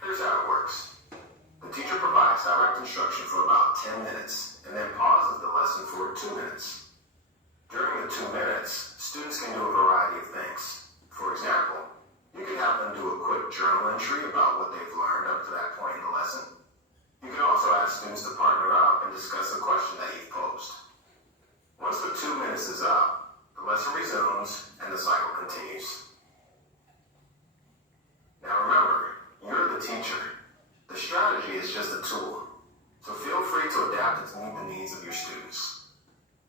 Here's how it works. The teacher provides direct instruction for about 10 minutes and then pauses the lesson for 2 minutes. During the 2 minutes, students can do a variety of things. For example, you can have them do a quick journal entry about what they've learned up to that point in the lesson. You can also ask students to partner up and discuss a question that you've posed. Once the 2 minutes is up, the lesson resumes and the cycle continues. Now remember, you're the teacher. The strategy is just a tool, so feel free to adapt it to meet the needs of your students.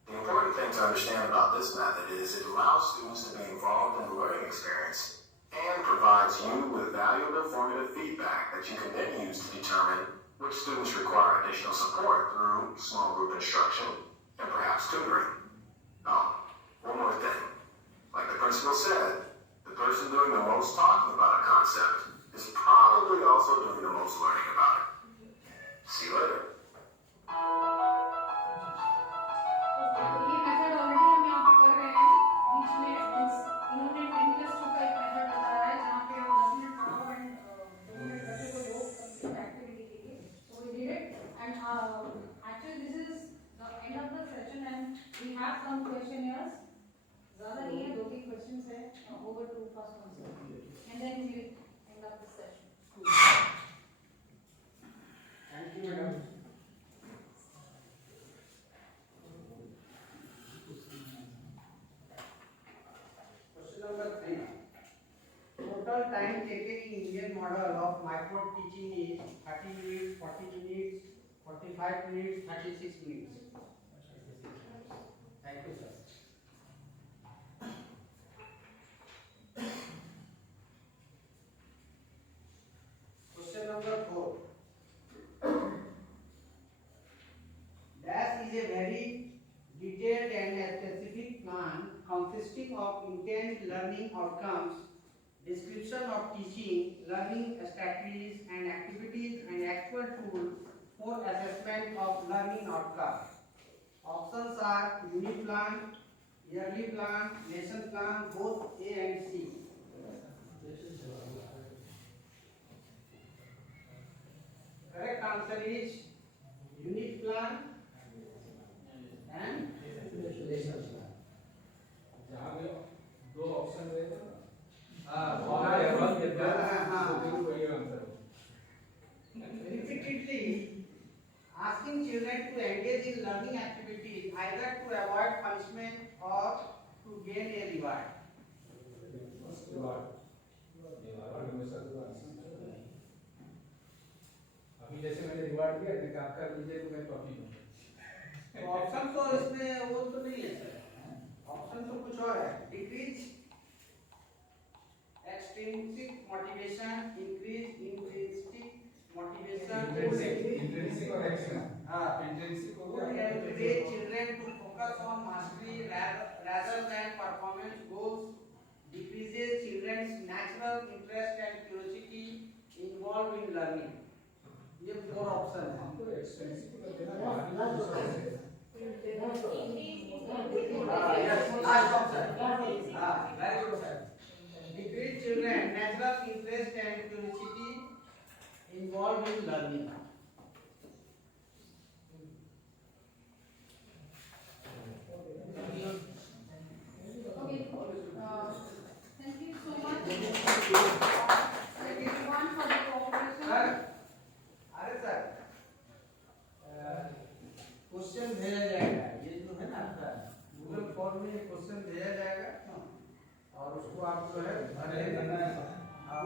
The important thing to understand about this method is it allows students to be involved in the learning experience and provides you with valuable formative feedback that you can then use to determine which students require additional support through small group instruction and perhaps tutoring. Oh, one more thing. Like the principal said, the person doing the most talking about a concept is probably also doing the most learning about it. See you later. तो ये method already हम यहाँ पे कर रहे हैं. बीच में इन्होंने 10 plus 2 का एक मेथड बताया है जहाँ पे हम 10 मिनट पढ़ाओ एंड 2 मिनट बच्चे को दो एक्टिविटी के लिए. So we did it, and actually this is the end of the session and we have some questionnaires. ज़्यादा नहीं है, 2-3 questions है. Over to first one, sir. And then we will end up the session. Thank you, madam. Question number 3. Total time taken in Indian model of micro teaching is 30 minutes, 40 minutes, 45 minutes, 36 minutes. Thank you, sir. Question number 4. Dash is a very detailed and a specific plan consisting of intent learning outcomes, description of teaching, learning strategies and activities and actual tools for assessment of learning outcomes. Options are unit plan, yearly plan, lesson plan, both A and C. Correct answer is unit plan and lesson plan. जहाँ पे 2 ऑप्शन रहे थे ना, Repeatedly asking children to engage in learning activities either to avoid punishment or to gain a reward. अभी जैसे मैंने रिवार्ड दिया कि आप कर लीजिए तो मैं टॉपिक हूँ. तो ऑप्शन तो इसमें वो तो नहीं है सर, ऑप्शन तो कुछ और है. Decrease extrinsic motivation, increase intrinsic motivation, intrinsic और एक्सट्रिंसिक. इंट्रिंसिक हो would गया. encourage children to focus on mastery rather than performance goals, decreases children's natural interest and curiosity involved in learning. ये 4 ऑप्शन स्टैटिस्टिकल देना बाहरी सोर्स है। Last option. Very good, sir. Decrease children natural interest and curiosity involved in learning. Okay. Thank you so much. Everyone for the cooperation. Sir, अरे sir, question भेजा जाएगा, ये जो है ना आपका गूगल फॉर्म में क्वेश्चन भेजा जाएगा और उसको आप जो है अरे करना है